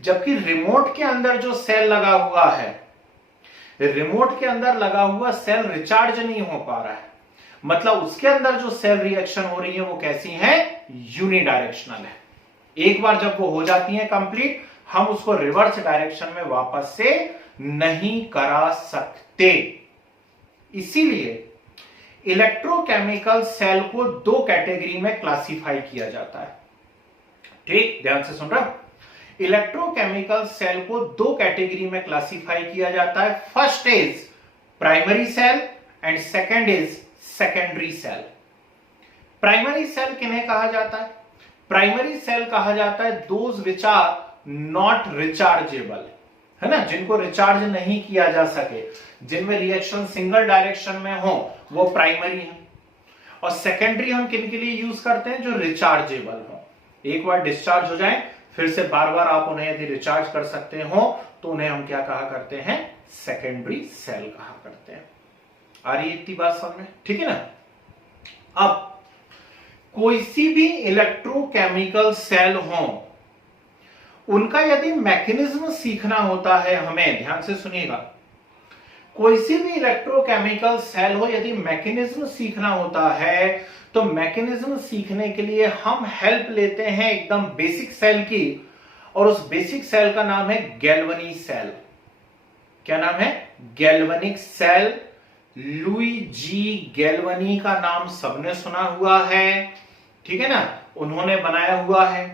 जबकि रिमोट के अंदर जो सेल लगा हुआ है, रिमोट के अंदर लगा हुआ सेल रिचार्ज नहीं हो पा रहा है, मतलब उसके अंदर जो सेल रिएक्शन हो रही है वो कैसी है, यूनिडायरेक्शनल है। एक बार जब वो हो जाती है कंप्लीट, हम उसको रिवर्स डायरेक्शन में वापस से नहीं करा सकते। इसीलिए इलेक्ट्रोकेमिकल सेल को दो कैटेगरी में क्लासिफाई किया जाता है। ठीक, ध्यान से सुन रहा। इलेक्ट्रोकेमिकल सेल को दो कैटेगरी में क्लासिफाई किया जाता है। First is primary cell and second is secondary cell. Primary cell किन्हें कहा जाता है? प्राइमरी सेल कहा जाता है those which are not rechargeable, है ना, जिनको रिचार्ज नहीं किया जा सके, जिनमें रिएक्शन सिंगल डायरेक्शन में हो, वो प्राइमरी है। और सेकेंडरी हम किन के लिए यूज करते हैं? जो रिचार्जेबल हो, एक बार डिस्चार्ज हो जाए फिर से बार बार आप उन्हें यदि रिचार्ज कर सकते हो तो उन्हें हम क्या कहा करते हैं? सेकेंडरी सेल कहा करते हैं। आ रही इतनी बात समझ में? ठीक है ना। अब कोई सी भी इलेक्ट्रोकेमिकल सेल हो, उनका यदि मैकेनिज्म सीखना होता है हमें, ध्यान से सुनिएगा, कोई सी भी इलेक्ट्रोकेमिकल सेल हो, यदि मैकेनिज्म सीखना होता है तो मैकेनिज्म सीखने के लिए हम हेल्प लेते हैं एकदम बेसिक सेल की, और उस बेसिक सेल का नाम है गैल्वनी सेल। क्या नाम है? Galvanic cell. लुईजी गैल्वनी का नाम सबने सुना हुआ है, ठीक है ना, उन्होंने बनाया हुआ है।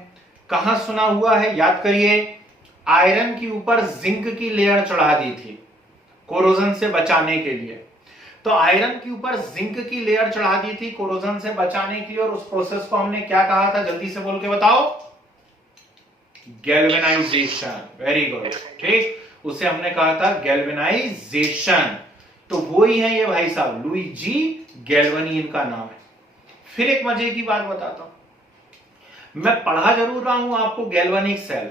कहां सुना हुआ है? याद करिए, आयरन के ऊपर जिंक की लेयर चढ़ा दी थी कोरोजन से बचाने के लिए। तो आयरन के ऊपर जिंक की लेयर चढ़ा दी थी कोरोजन से बचाने के लिए, और उस प्रोसेस को हमने क्या कहा था? जल्दी से बोल के बताओ। गैल्वेनाइजेशन। वेरी गुड, ठीक, उसे हमने कहा था गैल्वेनाइजेशन। तो वो ही है ये भाई साहब, लुईजी गैल्वनी इनका नाम है। फिर एक मजे की बात बताता हूं, मैं पढ़ा जरूर रहा हूं आपको गैल्वनिक सेल,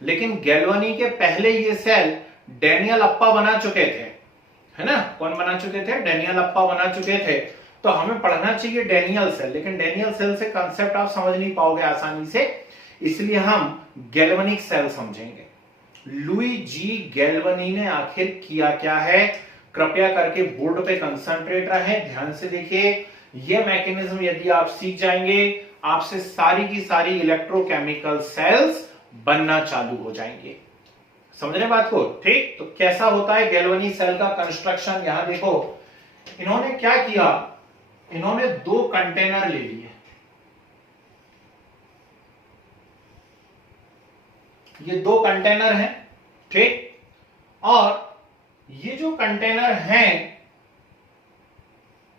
लेकिन गैल्वनी के पहले ये सेल डेनियल अप्पा बना चुके थे, है ना। कौन बना चुके थे? डेनियल अप्पा बना चुके थे। तो हमें पढ़ना चाहिए डेनियल सेल, लेकिन डेनियल सेल से कंसेप्ट आप समझ नहीं पाओगे आसानी से, इसलिए हम गैल्वनिक सेल समझेंगे। लुईजी गैल्वनी ने आखिर किया क्या है? कृपया करके बोर्ड पे कंसंट्रेट रहे, ध्यान से देखिए। यह मैकेनिज्म यदि आप सीख जाएंगे, आपसे सारी की सारी इलेक्ट्रोकेमिकल सेल्स बनना चालू हो जाएंगे। समझ रहे बात को? ठीक, तो कैसा होता है गैल्वनी सेल का कंस्ट्रक्शन? यहां देखो, इन्होंने क्या किया, इन्होंने दो कंटेनर ले लिए। ये दो कंटेनर हैं, ठीक, और ये जो कंटेनर हैं,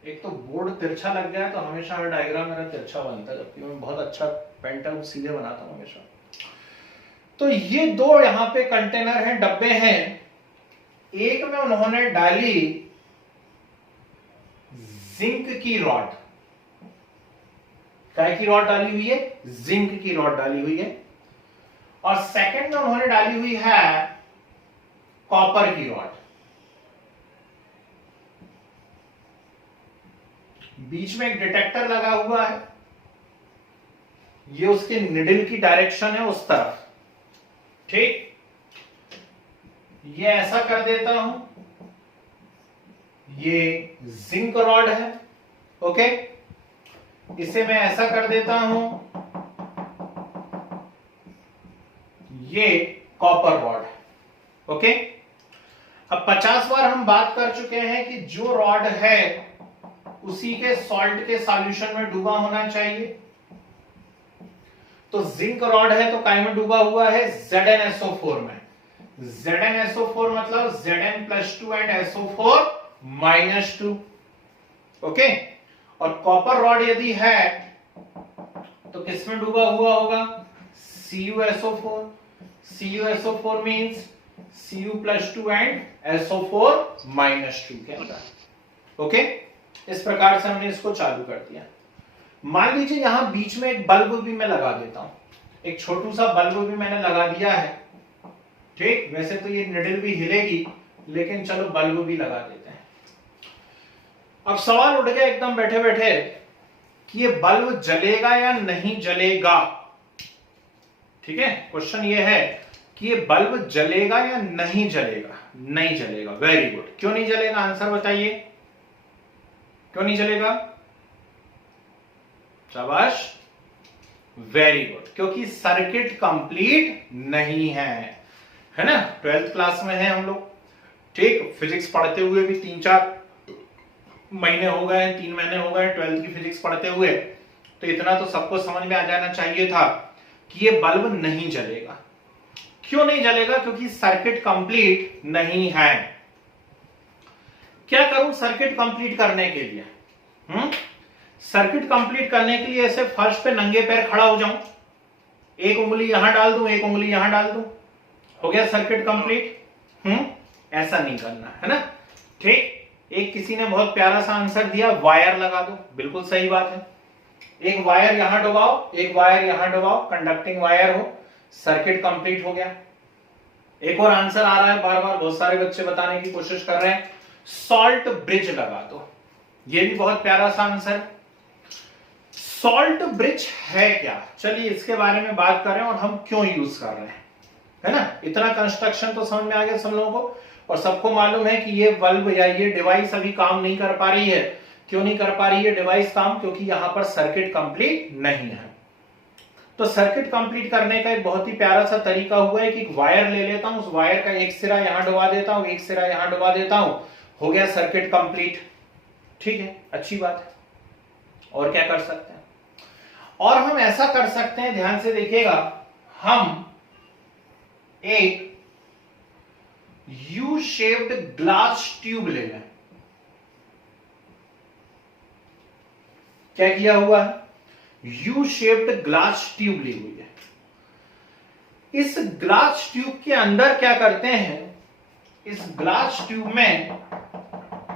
एक तो बोर्ड तिरछा लग गया तो हमेशा हर डायग्राम मेरा तिरछा बनता है, जबकि मैं बहुत अच्छा पेंटर हूं, सीधे बनाता हूं हमेशा। तो ये दो यहां पे कंटेनर हैं, डब्बे हैं। एक में उन्होंने डाली जिंक की रॉड। क्या की रॉड डाली हुई है? जिंक की रॉड डाली हुई है। और सेकंड में उन्होंने डाली हुई है कॉपर की रॉड। बीच में एक डिटेक्टर लगा हुआ है, ये उसके निडल की डायरेक्शन है उस तरफ, ठीक। ये ऐसा कर देता हूं, ये जिंक रॉड है, ओके। इसे मैं ऐसा कर देता हूं, ये कॉपर रॉड है, ओके। अब 50 बार हम बात कर चुके हैं कि जो रॉड है उसी के सॉल्ट के सॉल्यूशन में डूबा होना चाहिए। तो जिंक रॉड है तो काय में डूबा हुआ है? ZnSO4 में। ZnSO4 मतलब Zn+2 एंड SO4 -2, ओके। और कॉपर रॉड यदि है तो किसमें डूबा हुआ होगा? CuSO4। CuSO4 means Cu+2 and SO4 -2 के अंदर, ओके। इस प्रकार से हमने इसको चालू कर दिया। मान लीजिए यहां बीच में एक बल्ब भी मैं लगा देता हूं, एक छोटू सा बल्ब भी मैंने लगा दिया है, ठीक। वैसे तो ये निडल भी हिलेगी, लेकिन चलो बल्ब भी लगा देते हैं। अब सवाल उठ गया एकदम बैठे बैठे कि ये बल्ब जलेगा या नहीं जलेगा, ठीक है। क्वेश्चन ये है कि ये बल्ब जलेगा या नहीं जलेगा? नहीं जलेगा। Very good. क्यों नहीं जलेगा? आंसर बताइए, क्यों नहीं जलेगा? शाबाश, वेरी गुड। क्योंकि सर्किट कंप्लीट नहीं है, है ना। 12th क्लास में है हम लोग, ठीक, फिजिक्स पढ़ते हुए भी 3-4 महीने हो गए, 3 महीने हो गए 12th की फिजिक्स पढ़ते हुए, तो इतना तो सबको समझ में आ जाना चाहिए था कि ये बल्ब नहीं जलेगा। क्यों नहीं जलेगा? क्योंकि सर्किट कंप्लीट नहीं है। क्या करूं सर्किट कंप्लीट करने के लिए? सर्किट कंप्लीट करने के लिए ऐसे फर्श पे नंगे पैर खड़ा हो जाऊं, एक उंगली यहां डाल दूं, एक उंगली यहां डाल दूं, हो गया सर्किट कंप्लीट? ऐसा नहीं करना है ना। ठीक, एक किसी ने बहुत प्यारा सा आंसर दिया, वायर लगा दो, बिल्कुल सही बात है। एक वायर यहां डुबाओ, एक वायर यहां डुबाओ, कंडक्टिंग वायर हो, सर्किट कंप्लीट हो गया। एक और आंसर आ रहा है, बार बार बहुत सारे बच्चे बताने की कोशिश कर रहे हैं, सॉल्ट ब्रिज लगा दो, ये भी बहुत प्यारा सा आंसर। सॉल्ट ब्रिज है क्या? चलिए इसके बारे में बात करें और हम क्यों यूज कर रहे हैं, है ना। इतना कंस्ट्रक्शन तो समझ में आ गया सब लोगों को, और सबको मालूम है कि ये बल्ब या ये डिवाइस अभी काम नहीं कर पा रही है। क्यों नहीं कर पा रही है डिवाइस काम? क्योंकि यहां पर सर्किट कंप्लीट नहीं है। तो सर्किट कंप्लीट करने का एक बहुत ही प्यारा सा तरीका हुआ है कि एक वायर ले लेता हूं, उस वायर का एक सिरा यहां डुबा देता हूं, एक सिरा यहां डुबा देता हूं, हो गया सर्किट कंप्लीट। ठीक है, अच्छी बात है। और क्या कर सकते हैं? और हम ऐसा कर सकते हैं, ध्यान से देखिएगा, हम एक यू शेप्ड ग्लास ट्यूब ले लें। क्या किया हुआ है? यू शेप्ड ग्लास ट्यूब ली हुई है। इस ग्लास ट्यूब के अंदर क्या करते हैं, इस ग्लास ट्यूब में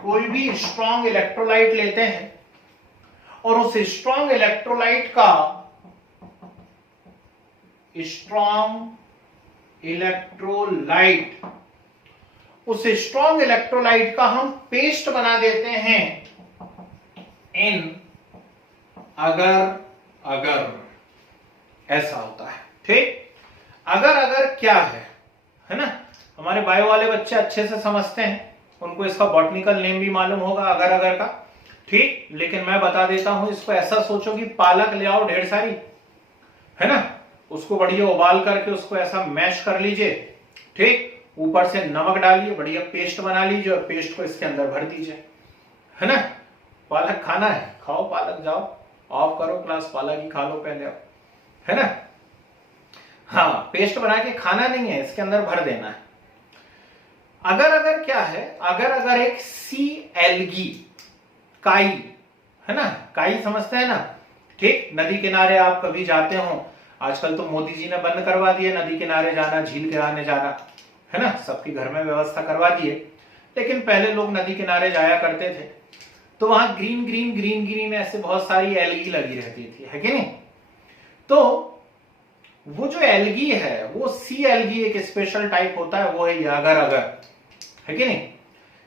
कोई भी स्ट्रॉन्ग इलेक्ट्रोलाइट लेते हैं और उस स्ट्रॉन्ग इलेक्ट्रोलाइट उस स्ट्रॉन्ग इलेक्ट्रोलाइट का हम पेस्ट बना देते हैं इन अगर ऐसा होता है। ठीक, अगर क्या है ना, हमारे बायो वाले बच्चे अच्छे से समझते हैं, उनको इसका बॉटनिकल नेम भी मालूम होगा अगर का। ठीक, लेकिन मैं बता देता हूं, इसको ऐसा सोचो कि पालक ले आओ ढेर सारी, है ना, उसको बढ़िया उबाल करके उसको ऐसा मैश कर लीजिए। ठीक, ऊपर से नमक डालिए, बढ़िया पेस्ट बना लीजिए और पेस्ट को इसके अंदर भर दीजिए, है ना। पालक खाना है, खाओ पालक, जाओ ऑफ करो क्लास, पालक ही खा लो पहले, है ना। हाँ, पेस्ट बना के खाना नहीं है, इसके अंदर भर देना है। अगर क्या है, अगर एक सी एल्गी, काई, है ना, काई समझते हैं ना। ठीक, नदी किनारे आप कभी जाते हो, आजकल तो मोदी जी ने बंद करवा दिए नदी किनारे जाना, झील किनारे जाना, है ना, सबके घर में व्यवस्था करवा दिए, लेकिन पहले लोग नदी किनारे जाया करते थे, तो वहां ग्रीन ऐसे बहुत सारी एल्गी लगी रहती थी, है कि नहीं। तो वो जो एल्गी है, वो सी एल्गी एक स्पेशल टाइप होता है, वो है ये अगर, है कि नहीं।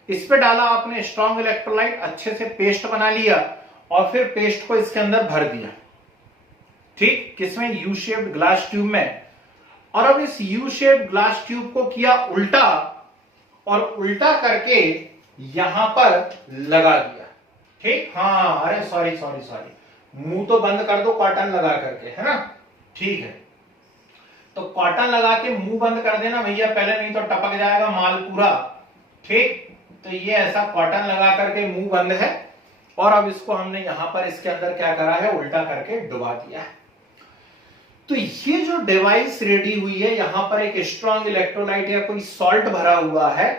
इस पे डाला आपने स्ट्रॉन्ग इलेक्ट्रोलाइट, अच्छे से पेस्ट बना लिया और फिर पेस्ट को इसके अंदर भर दिया। ठीक, किसमें? यू शेप्ड ग्लास ट्यूब में। और अब इस यू शेप्ड ग्लास ट्यूब को किया उल्टा, और उल्टा करके यहां पर लगा दिया। ठीक, हाँ, अरे सॉरी, मुंह तो बंद कर दो कॉटन लगा करके, है ना। ठीक है, तो कॉटन लगा के मुंह बंद कर देना भैया पहले, नहीं तो टपक जाएगा माल पूरा। ठीक, तो ये ऐसा कॉटन लगा करके मुंह बंद है, और अब इसको हमने यहां पर इसके अंदर क्या करा है, उल्टा करके डुबा दिया है। तो ये जो डिवाइस रेडी हुई है, यहां पर एक स्ट्रॉन्ग इलेक्ट्रोलाइट या कोई सॉल्ट भरा हुआ है,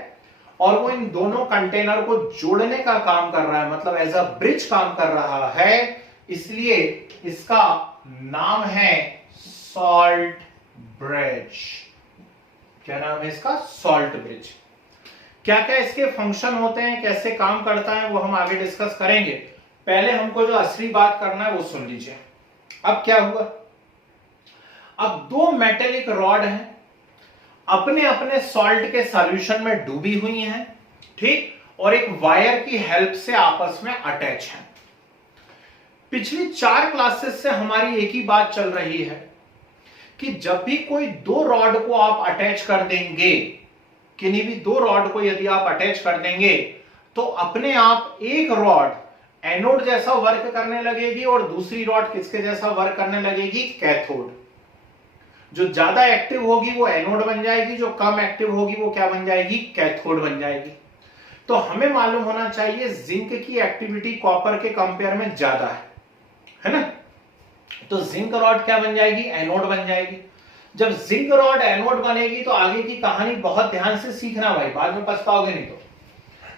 और वो इन दोनों कंटेनर को जोड़ने का काम कर रहा है, मतलब एज अ ब्रिज काम कर रहा है, इसलिए इसका नाम है सॉल्ट ब्रिज। क्या नाम है इसका? Salt bridge. क्या क्या इसके फंक्शन होते हैं, कैसे काम करता है, वो हम आगे डिस्कस करेंगे। पहले हमको जो असली बात करना है वो सुन लीजिए। अब क्या हुआ, अब दो मेटेलिक रॉड हैं, अपने अपने सॉल्ट के सॉल्यूशन में डूबी हुई हैं, ठीक, और एक वायर की हेल्प से आपस में अटैच हैं। पिछली 4 क्लासेस से हमारी एक ही बात चल रही है कि जब भी कोई दो रॉड को आप अटैच कर देंगे, किन्हीं भी दो रॉड को यदि आप अटैच कर देंगे, तो अपने आप एक रॉड एनोड जैसा वर्क करने लगेगी और दूसरी रॉड किसके जैसा वर्क करने लगेगी? कैथोड। जो ज्यादा एक्टिव होगी वो एनोड बन जाएगी, जो कम एक्टिव होगी वो क्या बन जाएगी, कैथोड बन जाएगी। तो हमें मालूम होना चाहिए जिंक की एक्टिविटी कॉपर के कंपेयर में ज्यादा है ना। तो जिंक रॉड क्या बन जाएगी, एनोड बन जाएगी। जब जिंक रॉड एनोड बनेगी तो आगे की कहानी बहुत ध्यान से सीखना भाई, बाद में पछताओगे नहीं।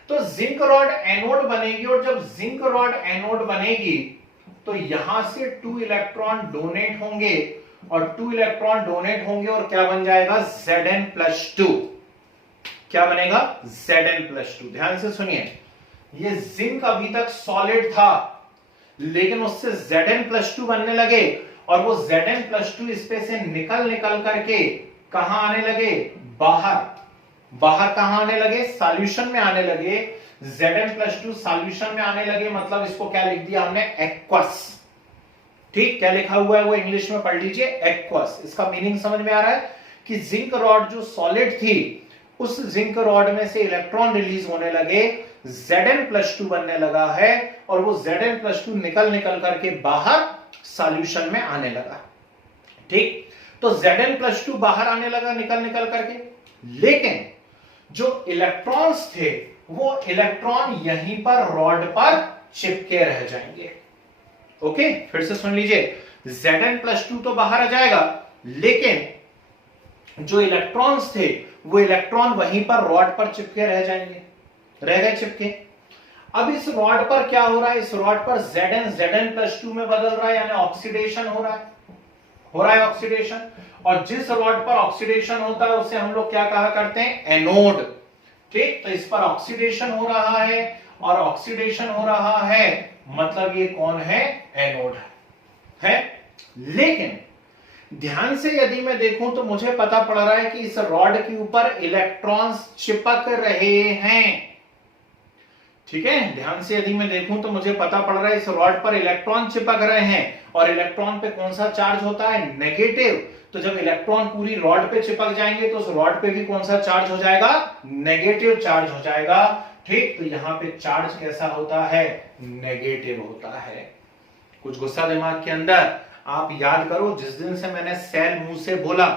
तो जिंक रॉड एनोड बनेगी, और जब जिंक रॉड एनोड बनेगी तो यहां से 2 इलेक्ट्रॉन डोनेट होंगे, और 2 इलेक्ट्रॉन डोनेट होंगे और क्या बन जाएगा, Zn+2। क्या बनेगा, Zn+2। ध्यान से सुनिए, ये जिंक अभी तक सॉलिड था, लेकिन उससे Zn+2 बनने लगे, और वो Zn+2 इसपे से निकल करके कहां आने लगे, बाहर। बाहर कहां आने लगे, सॉल्यूशन में आने लगे। Zn+2 सॉल्यूशन में आने लगे, मतलब इसको क्या लिख दिया हमने, एक्वस। ठीक, क्या लिखा हुआ है वो इंग्लिश में पढ़ लीजिए, एक्वस। इसका मीनिंग समझ में आ रहा है कि जिंक रॉड जो सॉलिड थी, उस जिंक रॉड में से इलेक्ट्रॉन रिलीज होने लगे, Zn+2 बनने लगा है, और वो Zn+2 निकल करके बाहर सॉल्यूशन में आने लगा। ठीक, तो Zn+2 बाहर आने लगा निकल करके, लेकिन जो इलेक्ट्रॉन्स थे वो इलेक्ट्रॉन यहीं पर रॉड पर चिपके रह जाएंगे। ओके, फिर से सुन लीजिए, Zn+2 तो बाहर आ जाएगा, लेकिन जो इलेक्ट्रॉन्स थे वो इलेक्ट्रॉन वहीं पर रॉड पर चिपके रह जाएंगे, रह गए चिपके। अब इस रॉड पर क्या हो रहा है, इस रॉड पर Zn+2 में बदल रहा है, यानी ऑक्सीडेशन हो रहा है ऑक्सीडेशन। और जिस रॉड पर ऑक्सीडेशन होता है उसे हम लोग क्या कहा करते हैं, एनोड। ठीक, तो इस पर ऑक्सीडेशन हो रहा है, और ऑक्सीडेशन हो रहा है मतलब ये कौन है, एनोड है। लेकिन ध्यान से यदि मैं देखूं तो मुझे पता पड़ रहा है कि इस रॉड के ऊपर इलेक्ट्रॉन्स चिपक रहे हैं। ठीक है, ध्यान से यदि मैं देखूं तो मुझे पता पड़ रहा है इस रॉड पर इलेक्ट्रॉन चिपक रहे हैं, और इलेक्ट्रॉन पे कौन सा चार्ज होता है, नेगेटिव। तो जब इलेक्ट्रॉन पूरी रॉड पे चिपक जाएंगे तो उस रॉड पे भी कौन सा चार्ज हो जाएगा, नेगेटिव चार्ज हो जाएगा। ठीक, तो यहां पे चार्ज कैसा होता है, नेगेटिव होता है। कुछ गुस्सा दिमाग के अंदर, आप याद करो जिस दिन से मैंने सेल मुंह से बोला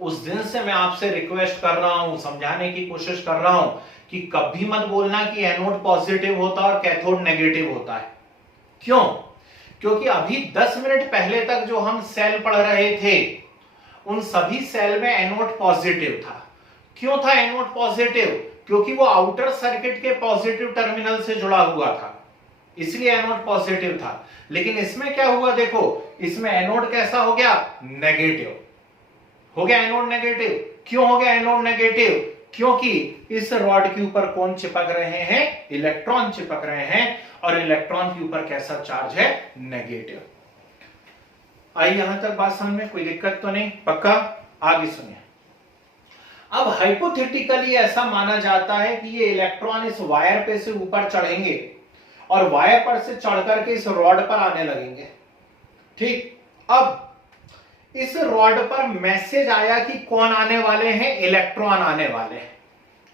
उस दिन से मैं आपसे रिक्वेस्ट कर रहा हूं, समझाने की कोशिश कर रहा हूं कि कभी मत बोलना कि एनोड पॉजिटिव होता है और कैथोड नेगेटिव होता है। क्यों, क्योंकि अभी 10 मिनट पहले तक जो हम सेल पढ़ रहे थे उन सभी सेल में एनोड पॉजिटिव था। क्यों था एनोड पॉजिटिव, क्योंकि वो आउटर सर्किट के पॉजिटिव टर्मिनल से जुड़ा हुआ था, इसलिए एनोड पॉजिटिव था। लेकिन इसमें क्या हुआ, देखो इसमें एनोड कैसा हो गया, नेगेटिव हो गया, एनोड नेगेटिव। क्यों हो गया एनोड नेगेटिव, क्योंकि इस रॉड के ऊपर कौन चिपक रहे हैं, इलेक्ट्रॉन चिपक रहे हैं, और इलेक्ट्रॉन के ऊपर कैसा चार्ज है, नेगेटिव। आई यहां तक बात समझ में, कोई दिक्कत तो नहीं, पक्का। आगे सुनिए, अब हाइपोथेटिकली ऐसा माना जाता है कि ये इलेक्ट्रॉन इस वायर पे से ऊपर चढ़ेंगे और वायर पर से चढ़ करके इस रॉड पर आने लगेंगे। ठीक, अब इस रॉड पर मैसेज आया कि कौन आने वाले हैं, इलेक्ट्रॉन आने वाले हैं,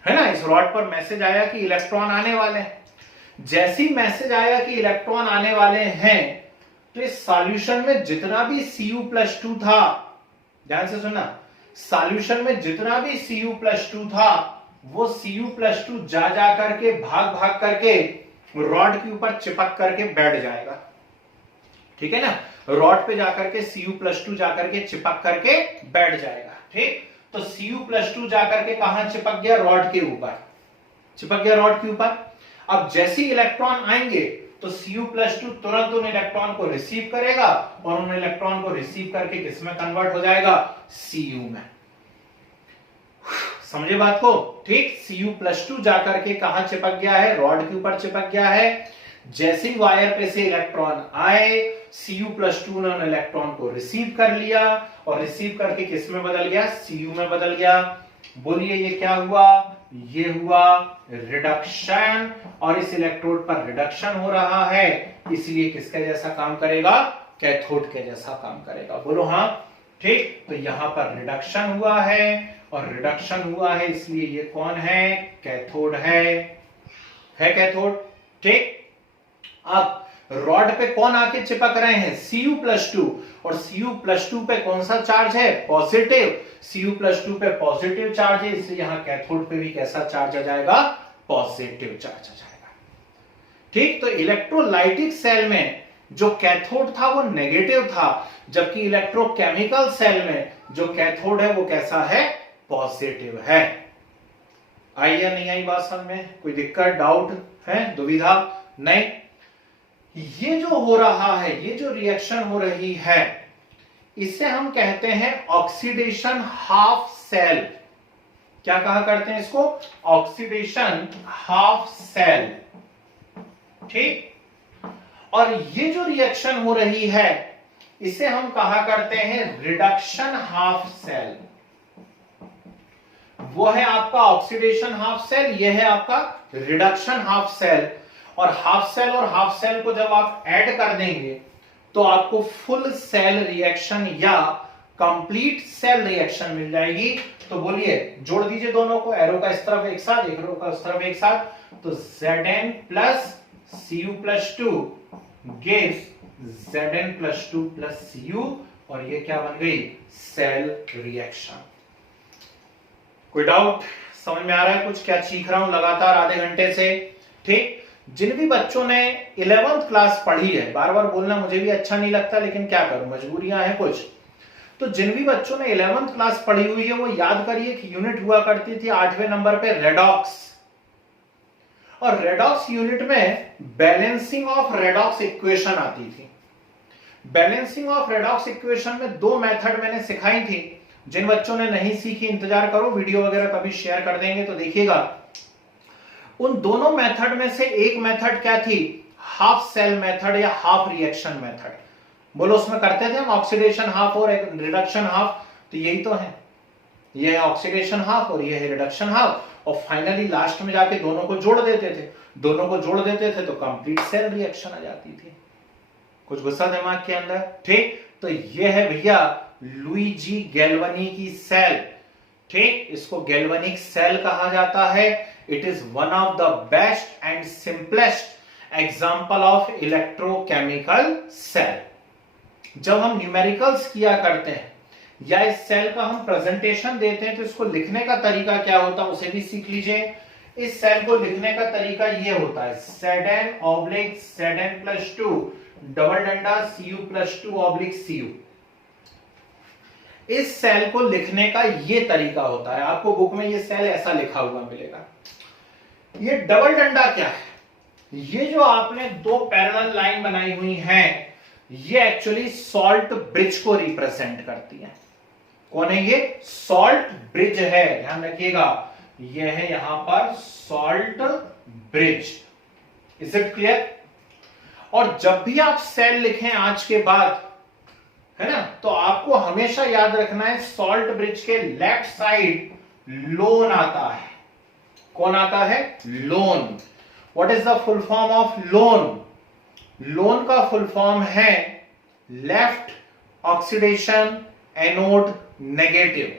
है ना। इस रॉड पर मैसेज आया कि इलेक्ट्रॉन आने वाले हैं। जैसी मैसेज आया कि इलेक्ट्रॉन आने वाले हैं, तो इस सॉल्यूशन में जितना भी Cu+2 था, ध्यान से सुनना, सॉल्यूशन में जितना भी Cu+2 था वो Cu+2 जा करके भाग करके रॉड के ऊपर चिपक करके बैठ जाएगा। ठीक है ना, रॉड पे जाकर के Cu+2 जाकर के चिपक करके बैठ जाएगा। ठीक, तो Cu+2 जाकर के कहां चिपक गया, रॉड के ऊपर चिपक गया, रॉड के ऊपर। अब जैसे इलेक्ट्रॉन आएंगे तो Cu+2 तुरंत उन इलेक्ट्रॉन को रिसीव करेगा, और उन इलेक्ट्रॉन को रिसीव करके किसमें कन्वर्ट हो जाएगा, Cu में। समझे बात को। ठीक, Cu+2 जाकर के कहां चिपक गया है, रॉड के ऊपर चिपक गया है। जैसे ही वायर पे से इलेक्ट्रॉन आए, Cu+2 ने उन इलेक्ट्रॉन को रिसीव कर लिया, और रिसीव करके किस में बदल गया, Cu में बदल गया। बोलिए ये क्या हुआ, ये हुआ रिडक्शन, और इस इलेक्ट्रोड पर रिडक्शन हो रहा है, इसलिए किसके जैसा काम करेगा, कैथोड के जैसा काम करेगा। बोलो हाँ। ठीक, तो यहां पर रिडक्शन हुआ है, और रिडक्शन हुआ है इसलिए ये कौन है, कैथोड है कैथोड। ठीक, अब रॉड पे कौन आके चिपक रहे हैं, Cu+2, और Cu+2 पे कौन सा चार्ज है, पॉजिटिव। Cu+2 पे पॉजिटिव चार्ज है, इसलिए यहां कैथोड पे भी कैसा चार्ज आ जाएगा, पॉजिटिव चार्ज आ जाएगा। ठीक, तो इलेक्ट्रोलाइटिक सेल में जो कैथोड था वो नेगेटिव था, जबकि इलेक्ट्रोकेमिकल सेल में जो कैथोड है वो कैसा है, पॉजिटिव है। आई या नहीं आई बात समझ में, कोई दिक्कत, डाउट है, दुविधा नहीं। ये जो हो रहा है, ये जो रिएक्शन हो रही है, इसे हम कहते हैं ऑक्सीडेशन हाफ सेल। क्या कहा करते हैं इसको, ऑक्सीडेशन हाफ सेल। ठीक, और ये जो रिएक्शन हो रही है इसे हम कहा करते हैं रिडक्शन हाफ सेल। वो है आपका ऑक्सीडेशन हाफ सेल, यह है आपका रिडक्शन हाफ सेल। और हाफ सेल को जब आप ऐड कर देंगे तो आपको फुल सेल रिएक्शन या कंप्लीट सेल रिएक्शन मिल जाएगी। तो बोलिए, जोड़ दीजिए दोनों को, एरो का इस तरफ एक साथ, एरो का उस तरफ एक साथ, तो Zn plus Cu+2 gives Zn+2 plus Cu, और ये क्या बन गई, सेल रिएक्शन। कोई डाउट, समझ में आ रहा है कुछ, क्या चीख रहा हूं लगातार आधे घंटे से। ठीक, जिन भी बच्चों ने 11th क्लास पढ़ी है, बार बार बोलना मुझे भी अच्छा नहीं लगता, लेकिन क्या करूं, मजबूरियां हैं कुछ, तो जिन भी बच्चों ने 11th क्लास पढ़ी हुई है वो याद करिए कि यूनिट हुआ करती थी 8वें नंबर पे रेडॉक्स, और रेडॉक्स यूनिट में बैलेंसिंग ऑफ रेडॉक्स इक्वेशन आती थी। बैलेंसिंग ऑफ रेडॉक्स इक्वेशन में दो मेथड मैंने सिखाई थी, जिन बच्चों ने नहीं सीखी इंतजार करो, वीडियो वगैरह कभी शेयर कर देंगे तो देखिएगा। उन दोनों मेथड में से एक मेथड क्या थी, हाफ सेल मेथड या हाफ रिएक्शन मेथड। बोलो, उसमें करते थे हम ऑक्सीडेशन हाफ और रिडक्शन हाफ, तो यही तो है, ये है ऑक्सीडेशन हाफ और ये है रिडक्शन हाफ, और फाइनली लास्ट में जाके दोनों को जोड़ देते थे। दोनों को जोड़ देते थे तो कंप्लीट सेल रिएक्शन आ जाती थी। कुछ गुस्सा दिमाग के अंदर, ठीक, तो ये है भैया लुईजी गैल्वानी की सेल। ठीक, इसको गैल्वेनिक सेल कहा जाता है। It is one of the best and simplest example of electrochemical cell. जब हम न्यूमेरिकल्स किया करते हैं या इस सेल का हम प्रेजेंटेशन देते हैं तो इसको लिखने का तरीका क्या होता है उसे भी सीख लीजिए। इस सेल को लिखने का तरीका ये होता है Zn/Zn+2 डबल डंडा Cu+2/Cu। इस सेल को लिखने का ये तरीका होता है, आपको बुक में ये सेल ऐसा लिखा हुआ मिलेगा। ये डबल डंडा क्या है, ये जो आपने दो पैरेलल लाइन बनाई हुई हैं ये एक्चुअली सॉल्ट ब्रिज को रिप्रेजेंट करती है। कौन है ये, सॉल्ट ब्रिज है, ध्यान रखिएगा, ये है यहां पर salt bridge. Is it clear. और जब भी आप सेल लिखें आज के बाद, है ना, तो आपको हमेशा याद रखना है सॉल्ट ब्रिज के लेफ्ट साइड लोन आता है। कौन आता है, loan. What is the full form of loan, loan का फुल फॉर्म है लेफ्ट ऑक्सीडेशन एनोड नेगेटिव।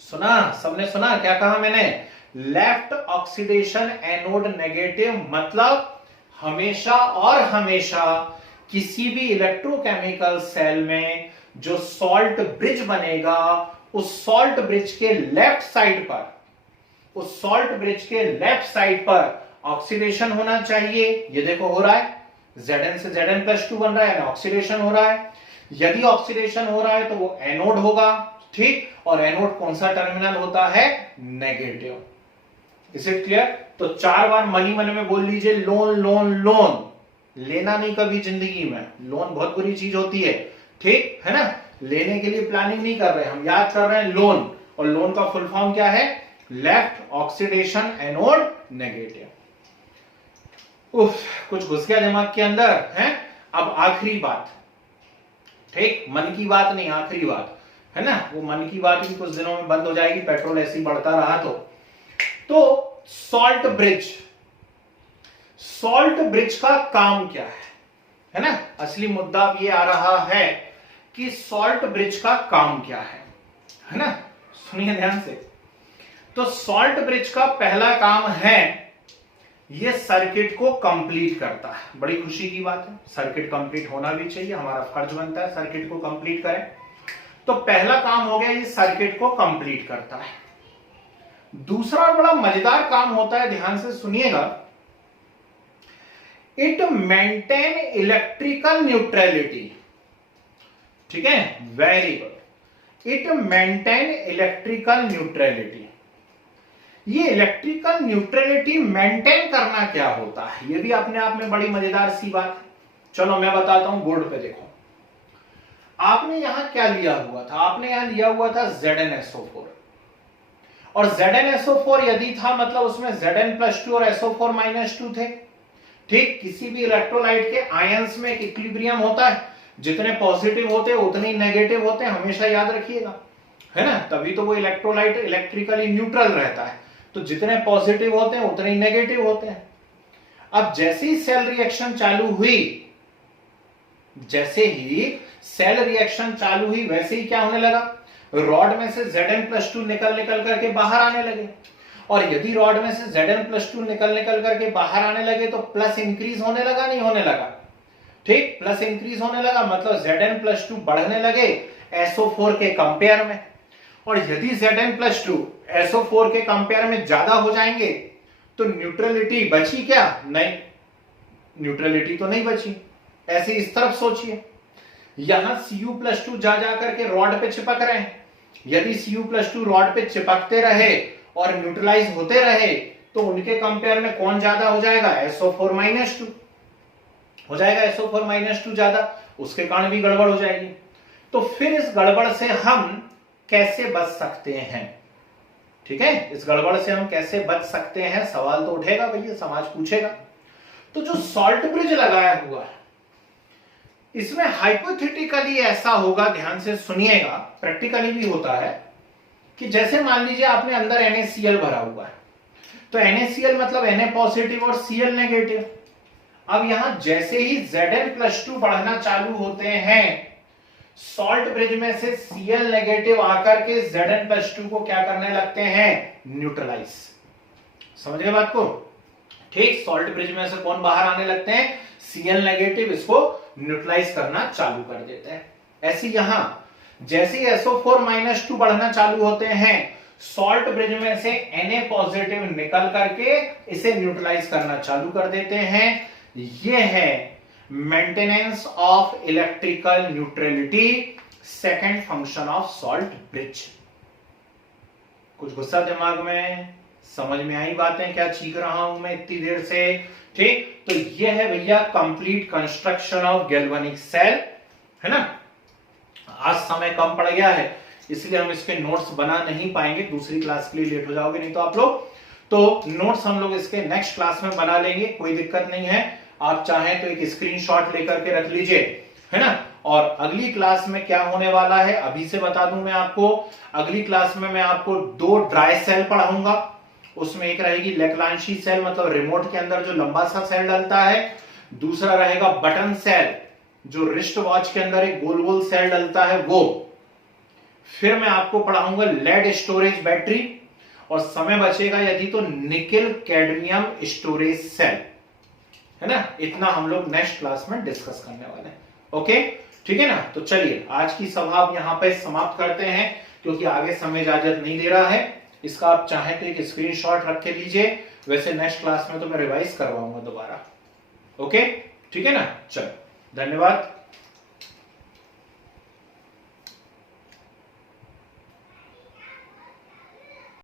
सुना, सबने सुना क्या कहा मैंने, लेफ्ट ऑक्सीडेशन एनोड नेगेटिव, मतलब हमेशा और हमेशा किसी भी इलेक्ट्रोकेमिकल सेल में जो सॉल्ट ब्रिज बनेगा उस सॉल्ट ब्रिज के लेफ्ट साइड पर, उस सॉल्ट ब्रिज के लेफ्ट साइड पर ऑक्सीडेशन होना चाहिए। ये देखो हो रहा है, Zn से Zn+2 बन रहा है, ऑक्सीडेशन हो रहा है। यदि ऑक्सीडेशन हो रहा है तो वो एनोड होगा, ठीक, और एनोड कौन सा टर्मिनल होता है, नेगेटिव। Is it clear. तो 4 बार मनी मन में बोल लीजिए, लोन लोन लोन। लेना नहीं कभी जिंदगी में, लोन बहुत बुरी चीज होती है, ठीक है ना, लेने के लिए प्लानिंग नहीं कर रहे, हम याद कर रहे हैं लोन, और लोन का फुल फॉर्म क्या है, लेफ्ट ऑक्सीडेशन एनोड नेगेटिव। कुछ घुस गया दिमाग के अंदर है। अब आखिरी बात, ठीक, मन की बात नहीं, आखिरी बात है ना, वो मन की बात भी कुछ दिनों में बंद हो जाएगी, पेट्रोल ऐसे ही बढ़ता रहा तो सॉल्ट ब्रिज, सॉल्ट ब्रिज का काम क्या है ना, असली मुद्दा अब ये आ रहा है कि सॉल्ट ब्रिज का काम क्या है ना, सुनिए ध्यान से। तो सॉल्ट ब्रिज का पहला काम है ये सर्किट को कंप्लीट करता है। बड़ी खुशी की बात है, सर्किट कंप्लीट होना भी चाहिए, हमारा फर्ज बनता है सर्किट को कंप्लीट करें। तो पहला काम हो गया, ये सर्किट को कंप्लीट करता है। दूसरा बड़ा मजेदार काम होता है, ध्यान से सुनिएगा, इट मेंटेन इलेक्ट्रिकल न्यूट्रलिटी। ठीक है, very good. It maintain electrical neutrality. ये इलेक्ट्रिकल न्यूट्रलिटी मेंटेन करना क्या होता है, ये भी अपने आप में बड़ी मजेदार सी बात है। चलो मैं बताता हूं, बोर्ड पे देखो। आपने यहां क्या लिया हुआ था, आपने यहां लिया हुआ था ZnSO4, और ZnSO4 यदि था मतलब उसमें Zn+2 और SO4-2 थे। ठीक, किसी भी इलेक्ट्रोलाइट के आयंस में एक इक्विलिब्रियम होता है, जितने पॉजिटिव होते हैं उतने ही नेगेटिव होते हैं, हमेशा याद रखिएगा, है ना। तभी तो वो इलेक्ट्रोलाइट इलेक्ट्रिकली न्यूट्रल रहता है। तो जितने पॉजिटिव होते हैं उतने ही नेगेटिव होते हैं। अब जैसे ही सेल रिएक्शन चालू हुई, वैसे ही क्या होने लगा, रॉड में से Zn+2 निकल करके बाहर आने लगे। और यदि रॉड में से Zn+2 निकल करके बाहर आने लगे तो प्लस इंक्रीज होने लगा, नहीं होने लगा। ठीक, प्लस इंक्रीज होने लगा मतलब Zn+2 बढ़ने लगे SO4 के कंपेयर में। और यदि Zn+2 SO4 के कंपेयर में ज्यादा हो जाएंगे तो न्यूट्रलिटी बची क्या, नहीं, न्यूट्रलिटी तो नहीं बची। ऐसे इस तरफ सोचिए, यहां Cu+2 जा करके रॉड पे चिपक रहे हैं। यदि Cu+2 रॉड पे चिपकते रहे और न्यूट्रलाइज होते रहे तो उनके कंपेयर में कौन ज्यादा हो जाएगा, SO4-2 हो जाएगा, SO4-2 ज्यादा, उसके कारण भी गड़बड़ हो जाएगी। तो फिर इस गड़बड़ से हम कैसे बच सकते हैं, ठीक है, इस गड़बड़ से हम कैसे बच सकते हैं, सवाल तो उठेगा भैया, समाज पूछेगा। तो जो सॉल्ट ब्रिज लगाया हुआ है इसमें हाइपोथेटिकली ऐसा होगा, ध्यान से सुनिएगा, प्रैक्टिकली भी होता है कि जैसे मान लीजिए आपने अंदर NaCl भरा हुआ है, तो NaCl मतलब Na पॉजिटिव और Cl नेगेटिव। अब यहां जैसे ही Zn+2 बढ़ना चालू होते हैं, सॉल्ट ब्रिज में से Cl नेगेटिव आकर के Zn+2 को क्या करने लगते हैं, न्यूट्रलाइज। समझ गए बात को। ठीक, सॉल्ट ब्रिज में से कौन बाहर आने लगते हैं, Cl नेगेटिव, इसको न्यूट्रलाइज करना चालू कर देते हैं। ऐसे यहां जैसे ही SO4-2 बढ़ना चालू होते हैं, सॉल्ट ब्रिज में से Na पॉजिटिव निकल करके इसे न्यूट्रलाइज करना चालू कर देते हैं। यह है maintenance of electrical neutrality, second function of salt bridge. कुछ गुस्सा दिमाग में, समझ में आई बातें, क्या चीख रहा हूं मैं इतनी देर से। ठीक, तो यह है भैया complete construction of galvanic cell, है ना। आज समय कम पड़ गया है इसलिए हम इसके नोट्स बना नहीं पाएंगे, दूसरी क्लास के लिए लेट हो जाओगे नहीं तो आप लोग। तो नोट्स हम लोग इसके नेक्स्ट क्लास में बना लेंगे, कोई दिक्कत नहीं है। आप चाहें तो एक स्क्रीनशॉट लेकर के रख लीजिए, है ना। और अगली क्लास में क्या होने वाला है अभी से बता दूं मैं आपको। अगली क्लास में मैं आपको 2 ड्राई सेल पढ़ाऊंगा। उसमें एक रहेगी लेक्लांशी सेल, मतलब रिमोट के अंदर जो लंबा सा सेल डलता है। दूसरा रहेगा बटन सेल, जो रिस्ट वॉच के अंदर एक गोल गोल सेल डलता है वो। फिर मैं आपको पढ़ाऊंगा लेड स्टोरेज बैटरी, और समय बचेगा यदि तो निकेल कैडमियम स्टोरेज सेल, है ना। इतना हम लोग नेक्स्ट क्लास में डिस्कस करने वाले हैं। ओके, ठीक है ना। तो चलिए आज की सभा आप यहां पे समाप्त करते हैं, क्योंकि आगे समय इजाजत नहीं दे रहा है। इसका आप चाहें तो एक स्क्रीनशॉट रख के लीजिए, वैसे नेक्स्ट क्लास में तो मैं रिवाइज करवाऊंगा दोबारा। ओके, ठीक है ना। चलो, धन्यवाद।